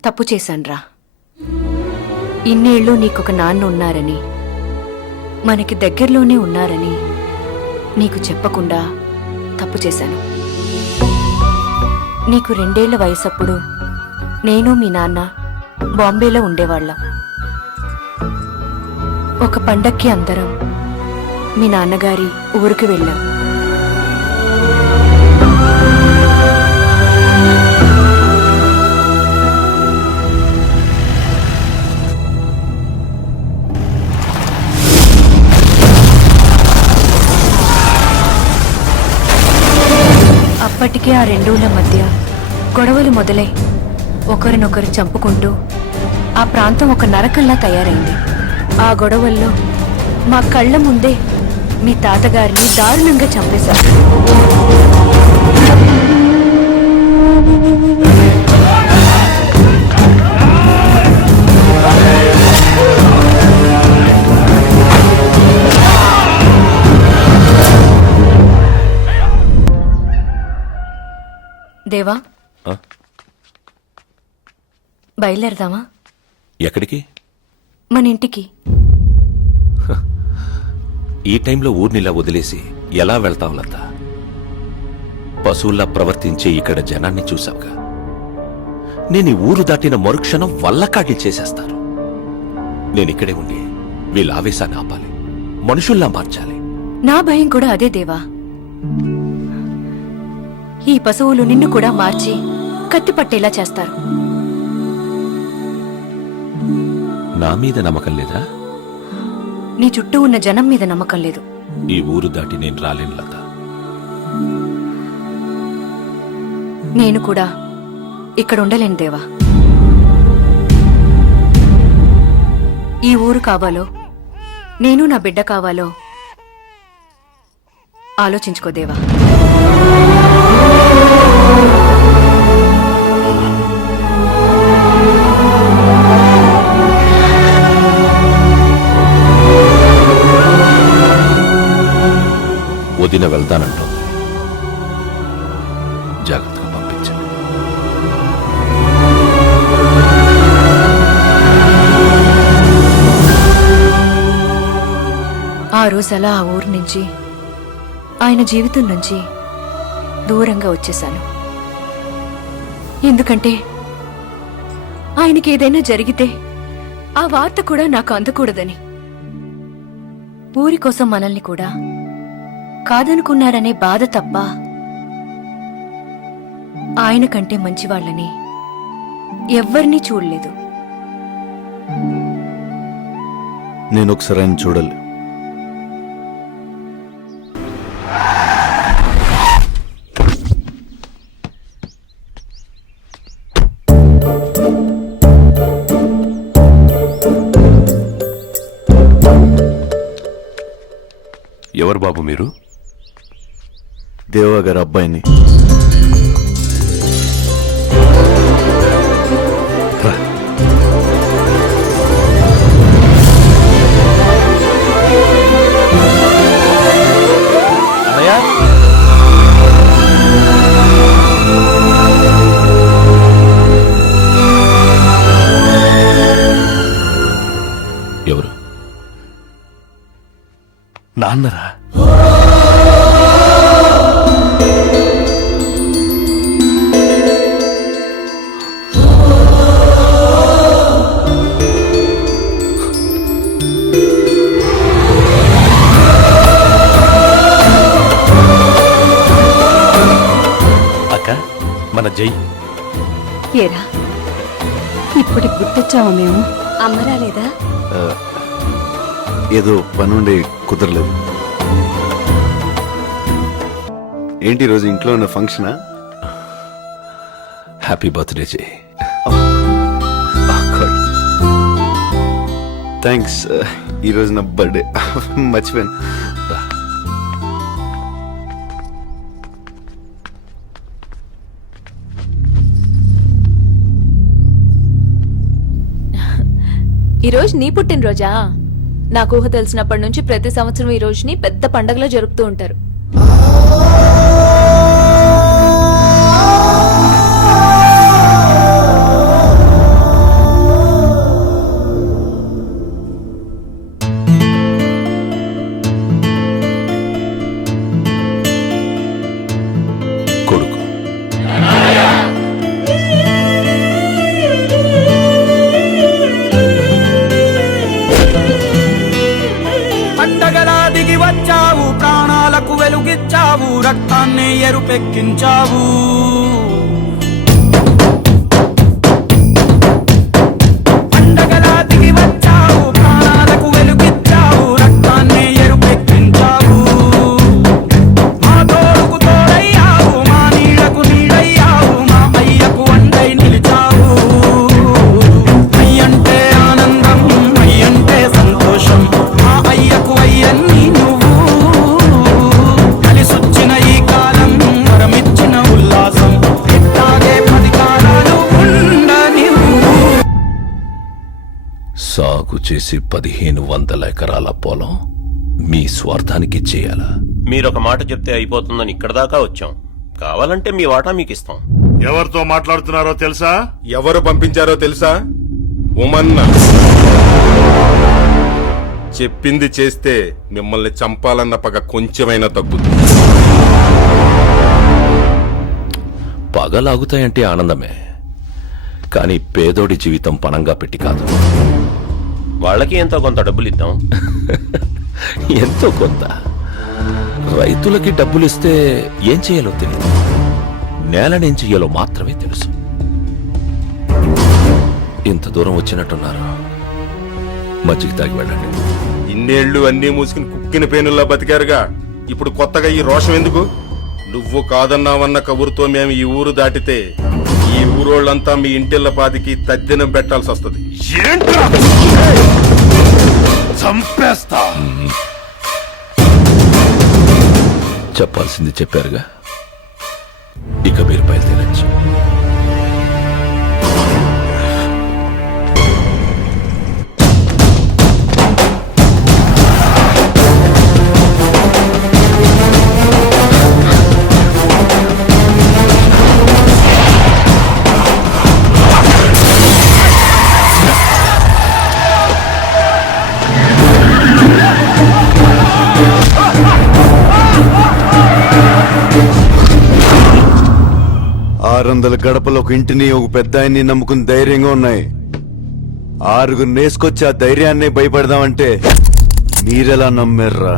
తప్పు చేశాన్రా. ఇన్నేళ్ళు నీకొక నాన్న ఉన్నారని, మనకి దగ్గరలోనే ఉన్నారని నీకు చెప్పకుండా తప్పు చేశాను. నీకు 2 ఏళ్ల వయసప్పుడు నేను మీ నాన్న బాంబేలో ఉండేవాళ్ళం. ఒక పండక్కి అందరం మీ నాన్నగారి ఊరికి వెళ్ళాం. అప్పటికే ఆ 2 ఊళ్ళ మధ్య గొడవలు మొదలై ఒకరినొకరు చంపుకుంటూ ఆ ప్రాంతం ఒక నరకంలా తయారైంది. ఆ గొడవల్లో మా కళ్ళ ముందే మీ తాతగారిని దారుణంగా చంపేశారు. దేవా, బయలుదేరదామా? ఎక్కడికి? మన ఇంటికి. ఈ టైంలో ఊర్నిలా వదిలేసి ఎలా వెళ్తావు లత? పశువుల్లా ప్రవర్తించే ఇక్కడ జనాన్ని చూసావుగా. నేను ఈ ఊరు దాటిన మరుక్షణం వల్లకాటి చేసేస్తారు. నేనిక్కడే ఉండి వీళ్ళ ఆవేశాన్ని ఆపాలి, మనుషుల్లా మార్చాలి. నా భయం కూడా అదే దేవా. ఈ పశువులు నిన్ను కూడా మార్చి కత్తిపట్టేలా చేస్తారు. నా మీద నమ్మకం లేదా? నీ చుట్టూ ఉన్న జనం మీద నమ్మకం లేదు. ఈ ఊరు దాటి నేను రాలేను లత. నేను కూడా ఇక్కడ ఉండలేను దేవా. ఈ ఊరు కావాలో, నేను నా బిడ్డ కావాలో ఆలోచించుకో దేవా. వదిన వెళ్తానంటోంది. జాగ్రత్తగా పంపించండి. ఆ రోజు అలా ఆ ఊరు నుంచి, ఆయన జీవితం నుంచి దూరంగా వచ్చేశాను. ఎందుకంటే ఆయనకి ఏదైనా జరిగితే ఆ వార్త కూడా నాకు అందకూడదని. ఊరి కోసం మనల్ని కూడా కాదనుకున్నారనే బాధ తప్ప ఆయన కంటే మంచివాళ్లని ఎవ్వరినీ చూడలేదు. నేను ఒకసారి ఆయన చూడాలి. ఎవరు బాబు మీరు? దేవా గారి అబ్బాయిని. ఎవరు? నాన్నరా? మన జై. ఏరా, ఇప్పుడు గుర్తొచ్చావా? మేము అమ్మ రాలేదా? ఏదో పనుండి కుదరలేదు. ఏంటి రోజు ఇంట్లో ఉన్న ఫంక్షనా? హ్యాపీ బర్త్డే జై. థ్యాంక్స్. ఈరోజు నా బర్త్డే మర్చిపోయాను. ఈ రోజు నీ పుట్టినరోజా? నాకు ఊహ తెలిసినప్పటి నుంచి ప్రతి సంవత్సరం ఈ రోజుని పెద్ద పండగలో జరుపుతూ ఉంటారు. కొడుకు పండగలా దిగి వచ్చావు, ప్రాణాలకు వెలుగిచ్చావు, రక్తాన్ని ఎరుపెక్కించావు. పండగలా దిగి వచ్చావు, ప్రాణాలకు వెలుగిచ్చావు, రక్తాన్ని ఎరుపెక్కించావు. మా తోడుకు తోడయ్యావు, మా నీడకు నీడయ్యావు, మా అయ్యకు అండై నిలిచావు. అయ్యంటే ఆనందం, అయ్యంటే సంతోషం, మా అయ్యకు అయ్యన్ని నువ్వు. కలిసొచ్చిన ఈ కాలం వరమిచ్చిన ఉల్లాసం, ఇట్టాగే 10 కాలాలు ఉండనివ్వు. సాగు చేసి 1500 ఎకరాల పొలం మీ స్వార్థానికి చేయాలా? మీరొక మాట చెప్తే అయిపోతుందని ఇక్కడ దాకా వచ్చాం. కావాలంటే మీ వాటా మీకు ఇస్తాం. ఎవరితో మాట్లాడుతున్నారో తెలుసా? ఎవరు పంపించారో తెలుసా? ఉమన్న. చెప్పింది చేస్తే మిమ్మల్ని చంపాలన్న పగ కొంచెమైనా తగ్గుతుంది. పగలాగుతాయంటే ఆనందమే, కానీ పేదోడి జీవితం పణంగా పెట్టి కాదు. వాళ్ళకి ఎంతో కొంత డబ్బులు ఇద్దాం. ఎంతో కొంత. రైతులకి డబ్బులిస్తే ఏం చేయాలో తెలియదు, నేలనేం చెయ్యాలో మాత్రమే తెలుసు. ఇంత దూరం వచ్చినట్టున్నారు, మజ్జిగ తాగి వెళ్ళండి. ఇన్నేళ్లు అన్నీ మూసుకుని కుక్కిన పేనుల్లా బతికారుగా, ఇప్పుడు కొత్తగా ఈ రోషం ఎందుకు? నువ్వు కాదన్నావన్న కబురుతో మేము ఈ ఊరు దాటితే ఈ ఊరోళ్ళంతా మీ ఇంటిళ్ళ పాతికి తద్దినం పెట్టాల్సి వస్తుంది. చంపేస్తా. చెప్పాల్సింది చెప్పారుగా, ఇక మీరు బయలుదేరచ్చు. ఆరు గడపలు ఒక ఇంటిని ఒక పెద్ద ఆయన్ని నమ్ముకుని ధైర్యంగా ఉన్నాయి. 6 నేసుకొచ్చి ఆ ధైర్యాన్ని భయపడదామంటే మీరెలా నమ్మారా?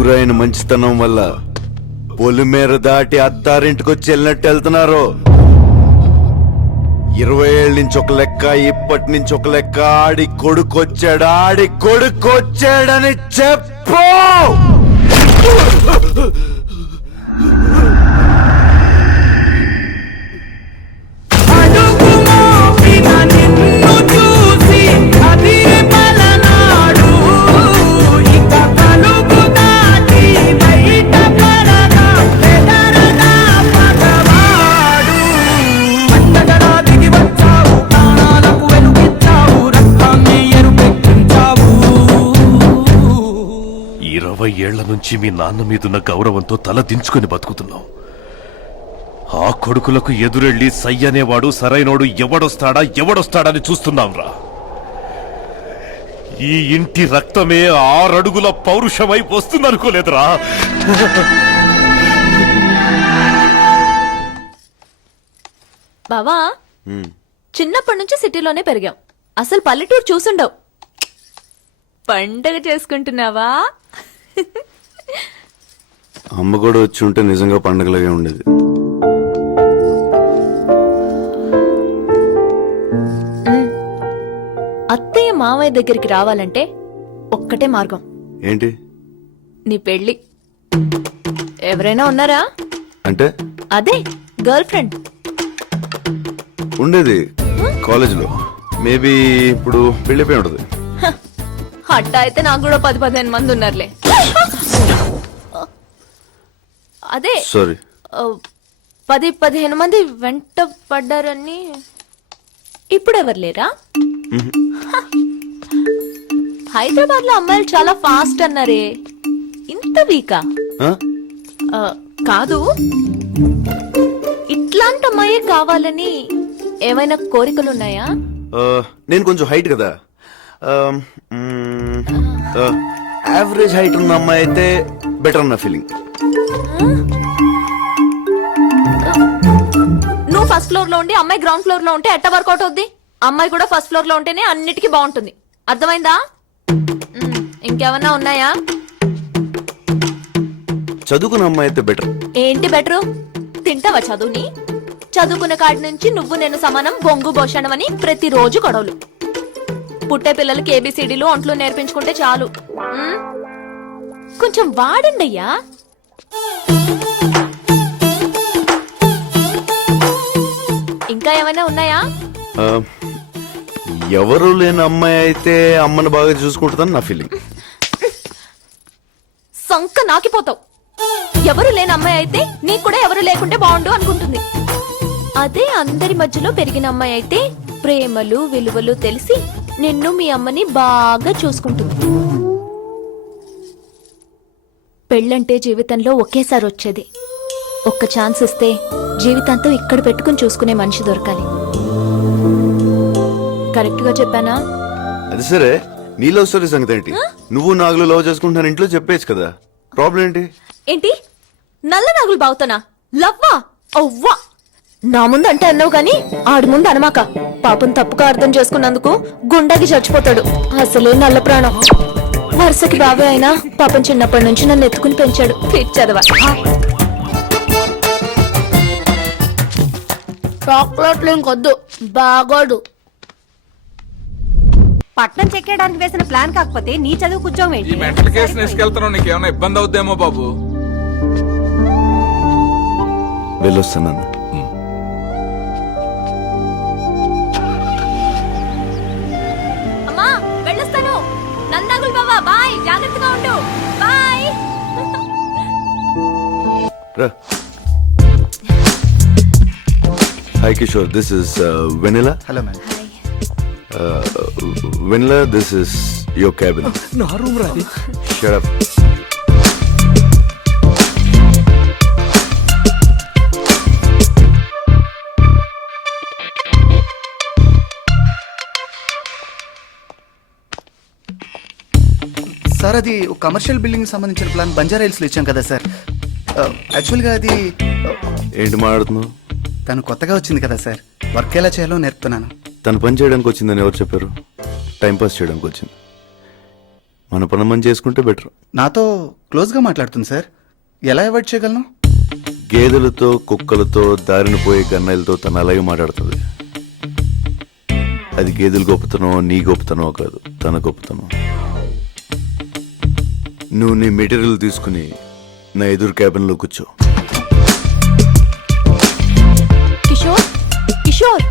ఊరైన మంచితనం వల్ల పొలిమేర దాటి అత్తారింటికొచ్చి వెళ్ళినట్టు వెళ్తున్నారు. 20 ఏళ్ళ నుంచి ఒక లెక్క, ఇప్పటి నుంచి ఒక లెక్క. ఆడి కొడుకొచ్చాడని చెప్పు. ఏళ్ల నుంచి మీ నాన్న మీదున్న గౌరవంతో తల దించుకుని బతుకుతున్నాం. ఆ కొడుకులకు ఎదురెళ్ళి సయ్యనేవాడు సరైనోడు ఎవడొస్తాడని చూస్తున్నాంరా. ఈ ఇంటి రక్తమే 6 అడుగుల పౌరుషమై వస్తుందనుకోలేదురా. బావా, చిన్నప్పటి నుంచి సిటీలోనే పెరిగాం. అసలు పల్లెటూరు చూసుండవు. పండగ చేసుకుంటున్నావా? అమ్మ కూడా వచ్చి ఉంటే నిజంగా పండగలాగే ఉండేది. అత్తయ్య మామయ్య దగ్గరికి రావాలంటే ఒక్కటే మార్గం. ఏంటి? నీ పెళ్లి. ఎవరైనా ఉన్నారా? అంటే అదే గర్ల్ ఫ్రెండ్. ఉండేది కాలేజీలో. మేబీ ఇప్పుడు పెళ్ళిపోయి ఉంటది. అట్టా అయితే నాకు కూడా 10-15 మంది ఉన్నారులే. అదే సారీ. 10-15 మంది వెంట పడ్డారని. ఇప్పుడు ఎవరు లేరా? హైదరాబాద్ లో అమ్మాయిలు చాలా ఫాస్ట్ అన్నారే, ఇంత వీకా? కాదు, ఇట్లాంటి అమ్మాయే కావాలని ఏమైనా కోరికలున్నాయా? నేను కొంచెం హైట్ కదా, యావరేజ్ హైట్ ఉన్న అమ్మాయి అయితే బెటర్ అన్న ఫీలింగ్. నువ్వు ఫస్ట్ ఫ్లోర్ లో ఉండి అమ్మాయి గ్రౌండ్ ఫ్లోర్ లో ఉంటే ఎట్ట వర్కౌట్ అవుద్ది? అమ్మాయి కూడా ఫస్ట్ ఫ్లోర్ లో ఉంటేనే అన్నిటికీ బాగుంటుంది. అర్థమైందా? ఇంకేమన్నా ఉన్నాయా? చదువుకున్న అమ్మాయి అయితే బెటర్. ఏంటి బెటరు? తింటావా చదువుని? చదువుకున్న కాడి నుంచి నువ్వు నేను సమానం, బొంగు భోషణం అని ప్రతిరోజు గొడవలు. పుట్టే పిల్లలకి ఏబిసిడీలు ఒంట్లు నేర్పించుకుంటే చాలు. కొంచెం వాడండి అయ్యా. ఇంకా ఏమైనా ఉన్నాయా? ఎవరు లేని అమ్మాయి అయితే అమ్మని బాగా చూసుకుంటుందని నా ఫీలింగ్. సంక నాకిపోతావు. ఎవరు లేని అమ్మాయి అయితే నీకు కూడా ఎవరు లేకుంటే బాగుండు అనుకుంటుంది. అదే అందరి మధ్యలో పెరిగిన అమ్మాయి అయితే ప్రేమలు విలువలు తెలిసి నిన్ను మీ అమ్మని బాగా చూసుకుంటుంది. పెళ్ళంటే జీవితంలో ఒకేసారి వచ్చేది. ఒక్క ఛాన్స్ ఇస్తే జీవితాంతం ఇక్కడ పెట్టుకుని చూసుకునే మనిషి దొరకాలి. కరెక్ట్ గా చెప్పానా? అది సరే, నీ లవ్ స్టోరీ సంగతి ఏంటి? నువ్వు నాగులు లవ్ చేసుకుంటాను ఇంట్లో చెప్పేచ్చు కదా, ప్రాబ్లం ఏంటి? ఏంటి నల్ల నాగులు బావుతానా? లవ్వా? అవ్వా! నా ముందు అంటే అన్నావు గాని ఆడి ముందు అనమాక. పాపం తప్పుగా అర్థం చేసుకున్నందుకు గుండాకి చచ్చిపోతాడు. అసలే నల్ల ప్రాణం. వరుసకి బాబే అయినా పాపం చిన్నప్పటి నుంచి నన్ను ఎత్తుకుని పెంచాడు. చదవా చాక్లెట్లు ఇంకొద్దు, బాగోడు. పట్నం చెక్కేయడానికి వేసిన ప్లాన్ కాకపోతే నీ చదువు కూర్చోం ఏంటి? ఈ మెంటల్ కేసు తీసుకెళ్తున్నావు, నీకేమైనా ఇబ్బంది అవుద్దేమో బాబు. వెళ్ళొస్తాను. అమ్మా వెళ్ళొస్తాను. నందాగుల్ బాబా బాయ్, జాగ్రత్తగా ఉండు. Bye. Hi Kishore, this is Vanilla. Hello ma'am. Vanilla, this is your cabin. నా రూమ్ రాది. Shut up. సార్, అది ఒక కమర్షియల్ బిల్డింగ్ సంబంధించిన ప్లాన్ బంజారా హిల్స్ లో ఇచ్చాం కదా సార్. యాక్చువల్గా అది ఏంటి మాట్లాడుతున్నావు? తను కొత్తగా వచ్చింది కదా సార్, వర్క్ ఎలా చేయాలో నేర్పుతున్నాను. తను పని చేయడానికి వచ్చిందని ఎవరు చెప్పారు? టైంపాస్ చేయడానికి వచ్చింది. మన పని మనం చేసుకుంటే బెటర్. నాతో క్లోజ్గా మాట్లాడుతుంది సార్, ఎలా అవాయిడ్ చేయగలను? గేదెలతో, కుక్కలతో, దారిన పోయే గన్నెలతో తను అలాగే మాట్లాడుతుంది. అది గేదెలు గొప్పతనో నీ గొప్పతనో కాదు, తన గొప్పతనం. నువ్వు నీ మెటీరియల్ తీసుకుని నా ఎదురు క్యాబిన్లో కూర్చో. కిషోర్, కిషోర్.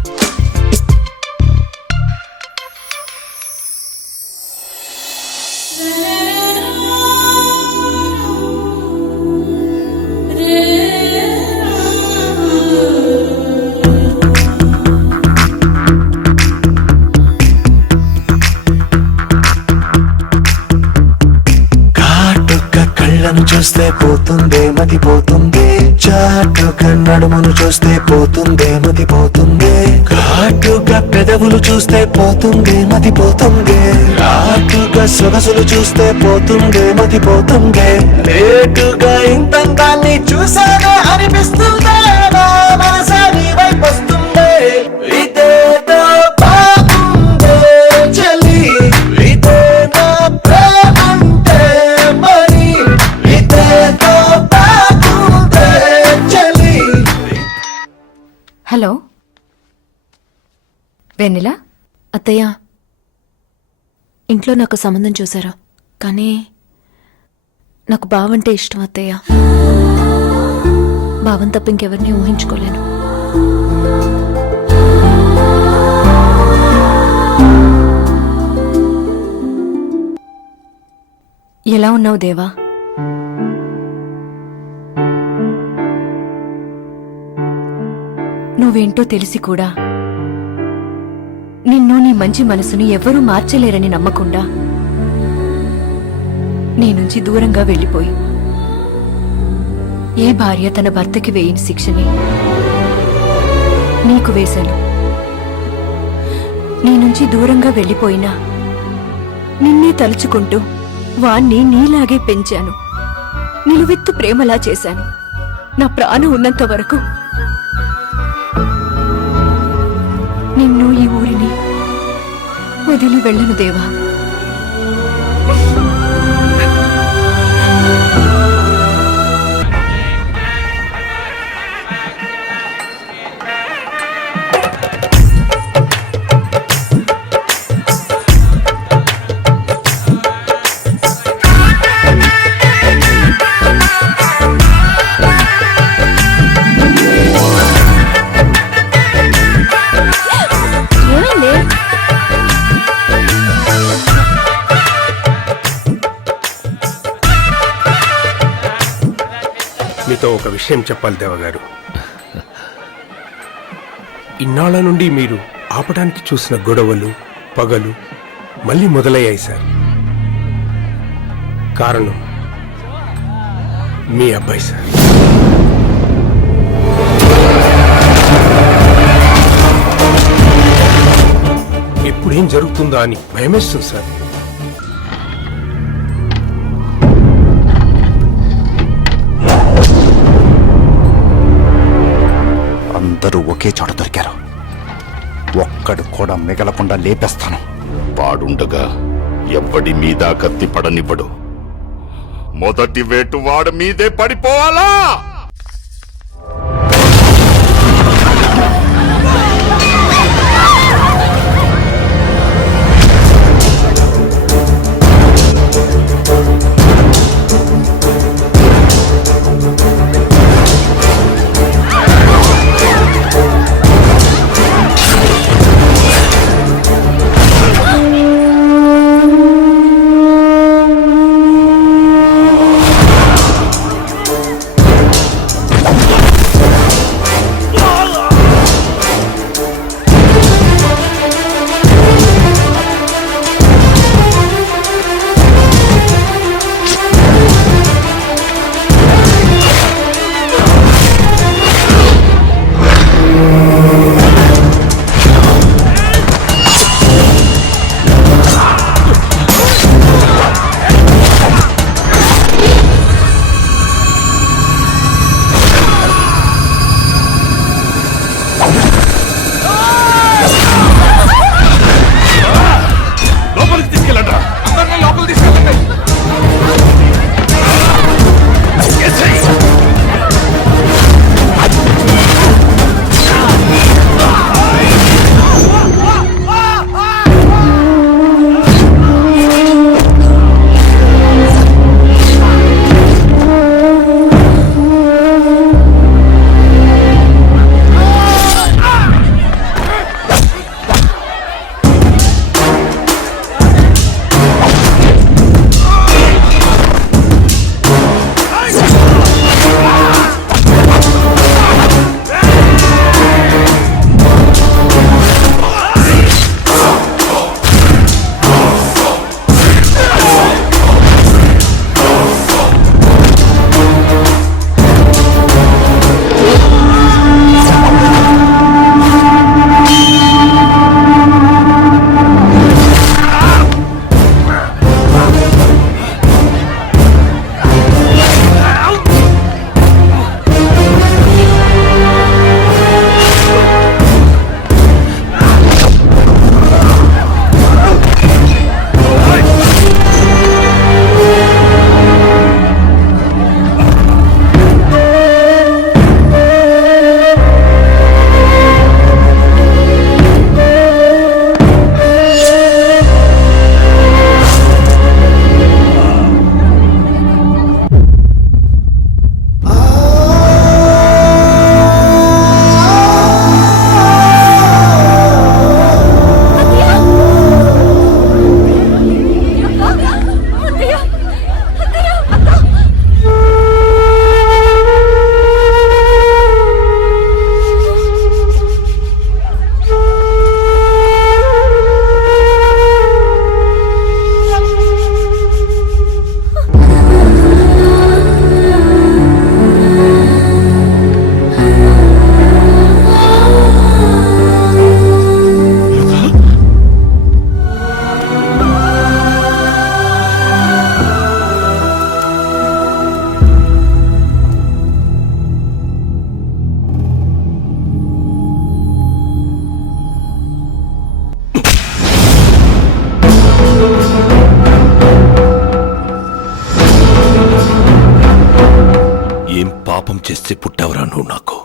కళ్ళను చూస్తే పోతుందే మతి పోతుందే, చాటుగా నడుమును చూస్తే పోతుందే మతి పోతుందే, ఘాటుగా పెదవులు చూస్తే పోతుందే మతి పోతుందే, ఘాటుగా సొగసులు చూస్తే పోతుందే మతి పోతుందే, లేటుగా ఇంతంతాన్ని చూసానే అనిపిస్తుందే, నా మనసా నీ వైపు వస్తుందే, ఇదేదో బాగుందే చలి, ఇదే నా వెన్నెలా అత్తయ్య, ఇంట్లో నాకు సంబంధం చూశారు, కానీ నాకు బావంటే ఇష్టం అత్తయ్య. బావం తప్ప ఇంకెవరిని ఊహించుకోలేను. ఎలా ఉన్నావు దేవా? నువ్వేంటో తెలిసి కూడా నిన్ను, నీ మంచి మనసుని ఎవరూ మార్చలేరని నమ్మకుండా నీ నుంచి దూరంగా వెళ్ళిపోయి ఏ భార్య తన భర్తకి వేయని శిక్షని నీకు వేశాను. నీ నుంచి దూరంగా వెళ్ళిపోయినా నిన్నే తలుచుకుంటూ వాణ్ణి నీలాగే పెంచాను. నిలువెత్తు ప్రేమలా చేశాను. నా ప్రాణం ఉన్నంత వరకు నిన్ను, ఈ ఊరిని వదిలి వెళ్ళను దేవా. ఏమైంది? మీతో ఒక విషయం చెప్పాలి దేవగారు. ఇన్నాళ్ల నుండి మీరు ఆపడానికి చూసిన గొడవలు, పగలు మళ్ళీ మొదలయ్యాయి సార్. కారణం మీ అబ్బాయి సార్. ఎప్పుడేం జరుగుతుందా అని భయమేస్తుంది సార్. అందరూ ఒకే చోట దొరికారు. ఒక్కడు కూడా మిగలకుండా లేపేస్తాను. వాడుండగా ఎవ్వడి మీద కత్తి పడనివ్వడు. మొదటి వేటు వాడు మీదే పడిపోవాలా? చేస్తే పుట్టావరా నువ్వు నాకు?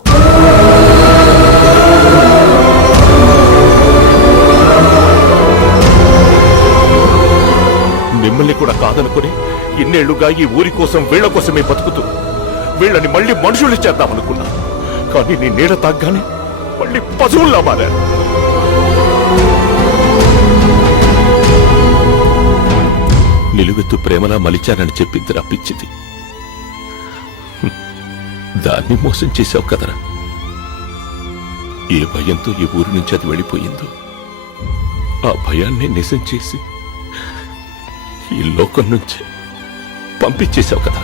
మిమ్మల్ని కూడా కాదనుకుని ఇన్నేళ్లుగా ఈ ఊరి కోసం వీళ్ల కోసమే బతుకుతూ వీళ్ళని మళ్ళీ మనుషులు చేద్దామనుకున్నా. కానీ నీ నీడ తాగ్గానే మళ్ళీ పశువుల్లా మారారు. నిలువెత్తు ప్రేమలా మలిచానని చెప్పింది రప్పించింది. దాన్ని మోసం చేశావు కదరా. ఏ భయంతో ఈ ఊరి నుంచి అది వెళ్ళిపోయిందో ఆ భయాన్ని నిజం చేసి ఈ లోకం నుంచి పంపించేశావు కదా.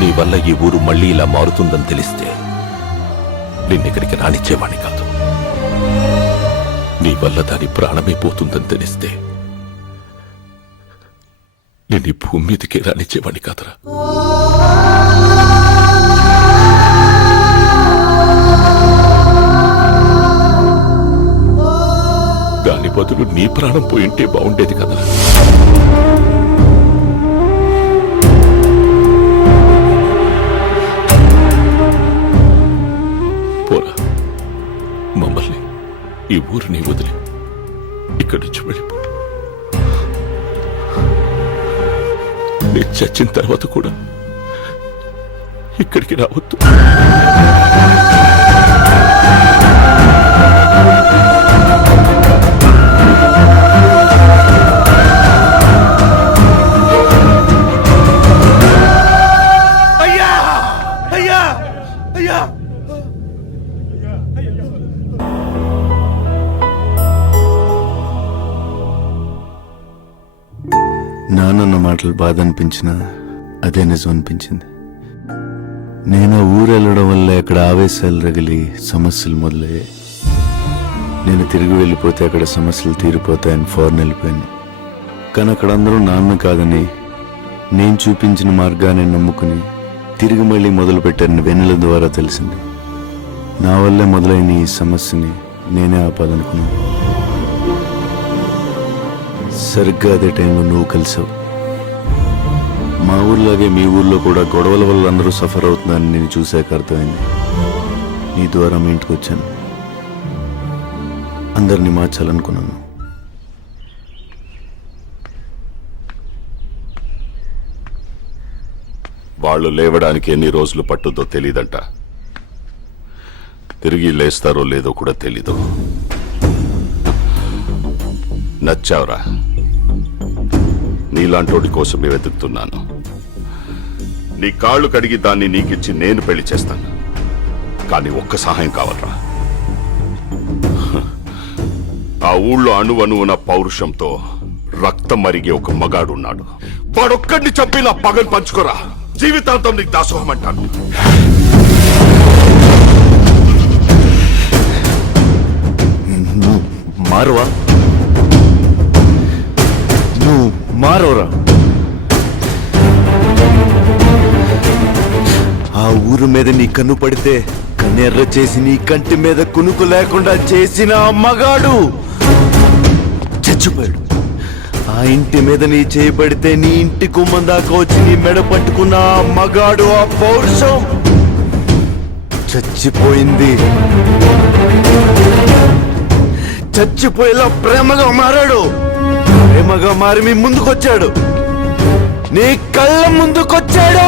నీ వల్ల ఈ ఊరు మళ్ళీ ఇలా మారుతుందని తెలిస్తే నిన్నెక్కడికి రానిచ్చేవాణ్ణి కాదు. నీ వల్ల దాని ప్రాణమే పోతుందని తెలిస్తే నేను ఈ భూమి మీదకి రానిచ్చేవాణ్ణి కాదురా. దాని బదులు నీ ప్రాణం పోయింటే బాగుండేది కదా. పోరా, మమ్మల్ని ఈ ఊరిని వదిలి ఇక్కడి నుంచి వెళ్ళిపో. నేను చచ్చిన తర్వాత కూడా ఇక్కడికి రావద్దు. అయ్యా అయ్యా అయ్యా! నాన్న మాటలు బాధ అనిపించినా అదే నిజం అనిపించింది. నేను ఊరు వెళ్ళడం వల్ల అక్కడ ఆవేశాలు రగిలి సమస్యలు మొదలయ్యాయి. నేను తిరిగి వెళ్ళిపోతే అక్కడ సమస్యలు తీరిపోతాయని ఫారెన్ వెళ్ళిపోయాను. కానీ అక్కడ అందరూ నాన్న కాదని నేను చూపించిన మార్గాన్ని నమ్ముకుని తిరిగి మళ్ళీ మొదలుపెట్టారని వెన్నెల ద్వారా తెలిసింది. నా వల్లే మొదలైన ఈ సమస్యని నేనే ఆపాలనుకున్నాను. సరిగ్గా అదే టైంలో నువ్వు కలిసావు. మా ఊర్లాగే మీ ఊర్లో కూడా గొడవల వల్ల అందరూ సఫర్ అవుతున్నారని నేను చూశాక అర్థమైంది. నీ ద్వారా మీ ఇంటికి వచ్చాను. అందరినీ మార్చాలనుకున్నాను. వాళ్ళు లేవడానికి ఎన్ని రోజులు పట్టుద్దో తెలీదంట. తిరిగి లేస్తారో లేదో కూడా తెలీదు. నచ్చావురా. నీలాంటోడి కోసమే వెతుకుతున్నాను. నీ కాళ్ళు కడిగి దాన్ని నీకిచ్చి నేను పెళ్లి చేస్తాను. కానీ ఒక్క సహాయం కావాలరా. ఆ ఊళ్ళో అణువణువున పౌరుషంతో రక్తం మరిగే ఒక మగాడున్నాడు. వాడొక్కడిని చంపి నా పగని పంచుకోరా. జీవితాంతం నీకు దాసోహం అంటాను. మారువా? నువ్వు మారోరా. ఆ ఊరు మీద నీ కన్ను పడితే కన్నెర్ర చేసి నీ కంటి మీద కునుకు లేకుండా చేసిన ఆ మగాడు చచ్చిపోయాడు. ఆ ఇంటి మీద నీ చేయబడితే నీ ఇంటి గుమ్మం దాకా వచ్చి నీ మెడ పట్టుకున్న ఆ మగాడు, ఆ పౌరుషం చచ్చిపోయింది. చచ్చిపోయేలా ప్రేమగా మారాడు. ప్రేమగా మారి మీ ముందుకొచ్చాడు. నీ కళ్ళ ముందుకొచ్చాడు.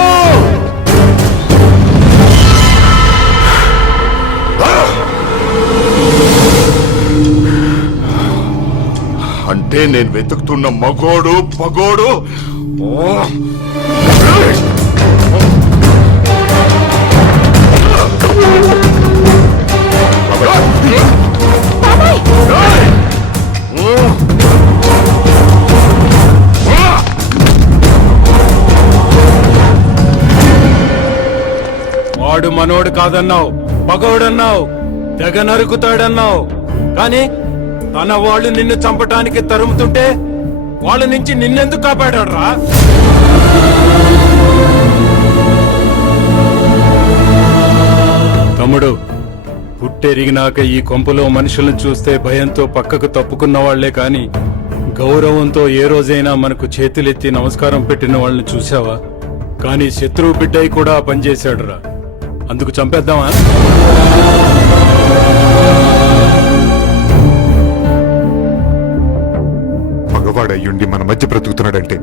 అంటే నేను వెతుకుతున్న మగోడు పగోడు వాడు మనోడు కాదన్నావు, పగోడన్నావు, తెగ నరుకుతాడన్నావు. కానీ తన వాళ్ళు నిన్ను చంపటానికి తరుముతుంటే వాళ్ళ నుంచి నిన్నెందుకు కాపాడాడురా? తమ్ముడు, పుట్టెరిగినాక ఈ కొంపలో మనుషులను చూస్తే భయంతో పక్కకు తప్పుకున్న వాళ్లే కాని గౌరవంతో ఏ రోజైనా మనకు చేతులెత్తి నమస్కారం పెట్టిన వాళ్ళని చూసావా? కానీ శత్రువు బిడ్డయి కూడా పనిచేశాడురా. అందుకు చంపేద్దామా? మగవాడయ్యుండి మన మధ్య బ్రతుకుతున్నాడంటే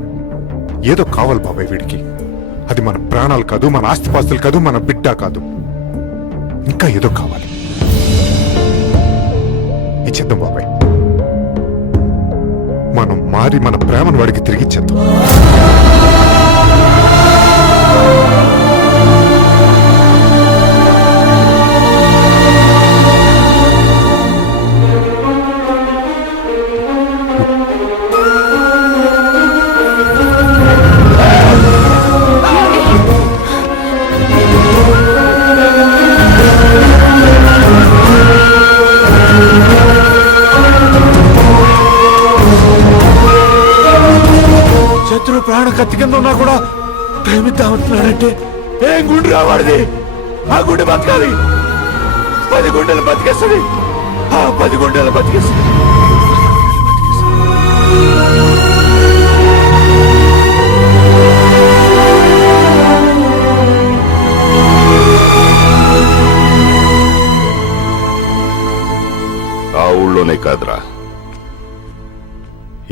ఏదో కావాలి బాబాయ్ వీడికి. అది మన ప్రాణాలు కాదు, మన ఆస్తిపాస్తులు కాదు, మన బిడ్డ కాదు, ఇంకా ఏదో కావాలి. ఇచ్చేద్దాం బాబాయ్, మనం మారి మన ప్రేమను వాడికి తిరిగిచ్చేద్దాం. శత్రు ప్రాణం కత్తి కింద ఉన్నా కూడా ప్రేమిద్దామంటున్నాడంటే ఏం గుండె రావాడిది? ఆ గుండె బతకాలి. 10 గుండెలు బతికేస్తుంది. ఆ 10 గుండెలు బతికేస్తుంది. ఆ ఊళ్ళోనే కాదురా,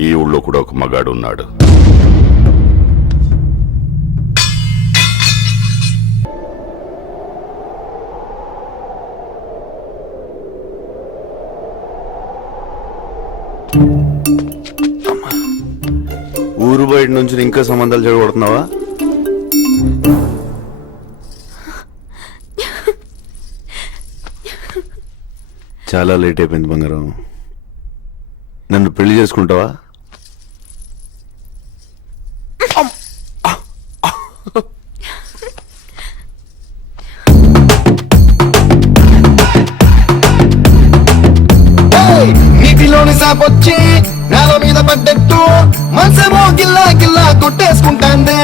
ఈ ఊళ్ళో కూడా ఒక మగాడు ఉన్నాడు. ఊరు బయట నుంచి ఇంకా సంబంధాలు చెడగొడుతున్నావా? చాలా లేట్ అయిపోయింది బంగారం. నన్ను పెళ్లి చేసుకుంటావా? నీటిలోని సాపొచ్చి నేల మీద పడ్డట్టు మనసేమో గిల్లా గిల్లా కొట్టేసుకుంటాందే.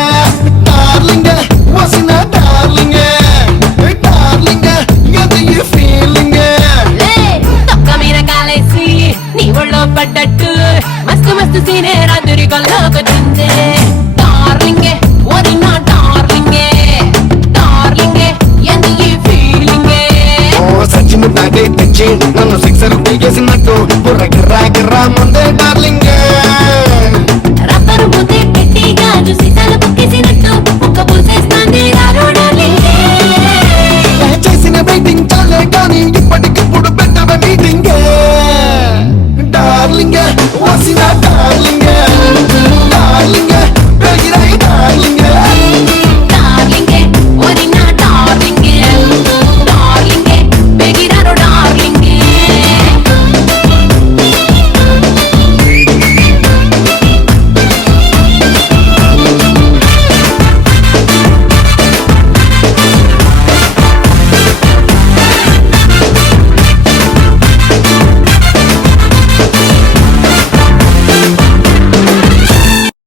డార్లింగ్ వసిన డార్లింగ్, డార్లింగ్ ఎంత ఈ ఫీలింగ్. తొక్క మీద కాలేసి నీ ఒళ్ళో పడ్డట్టు మస్తు మస్తు సీనే రాత్రి కల్లోకొచ్చిందే. డార్లింగ్ వదిన డార్లింగ్, డార్లింగ్ ఎంత ఈ ఫీలింగ్. ఓ సచిన్ బ్యాటే తెచ్చి నన్ను సిక్సర్ పీకేసినట్టు బుర్ర గిర్రా గిర్రా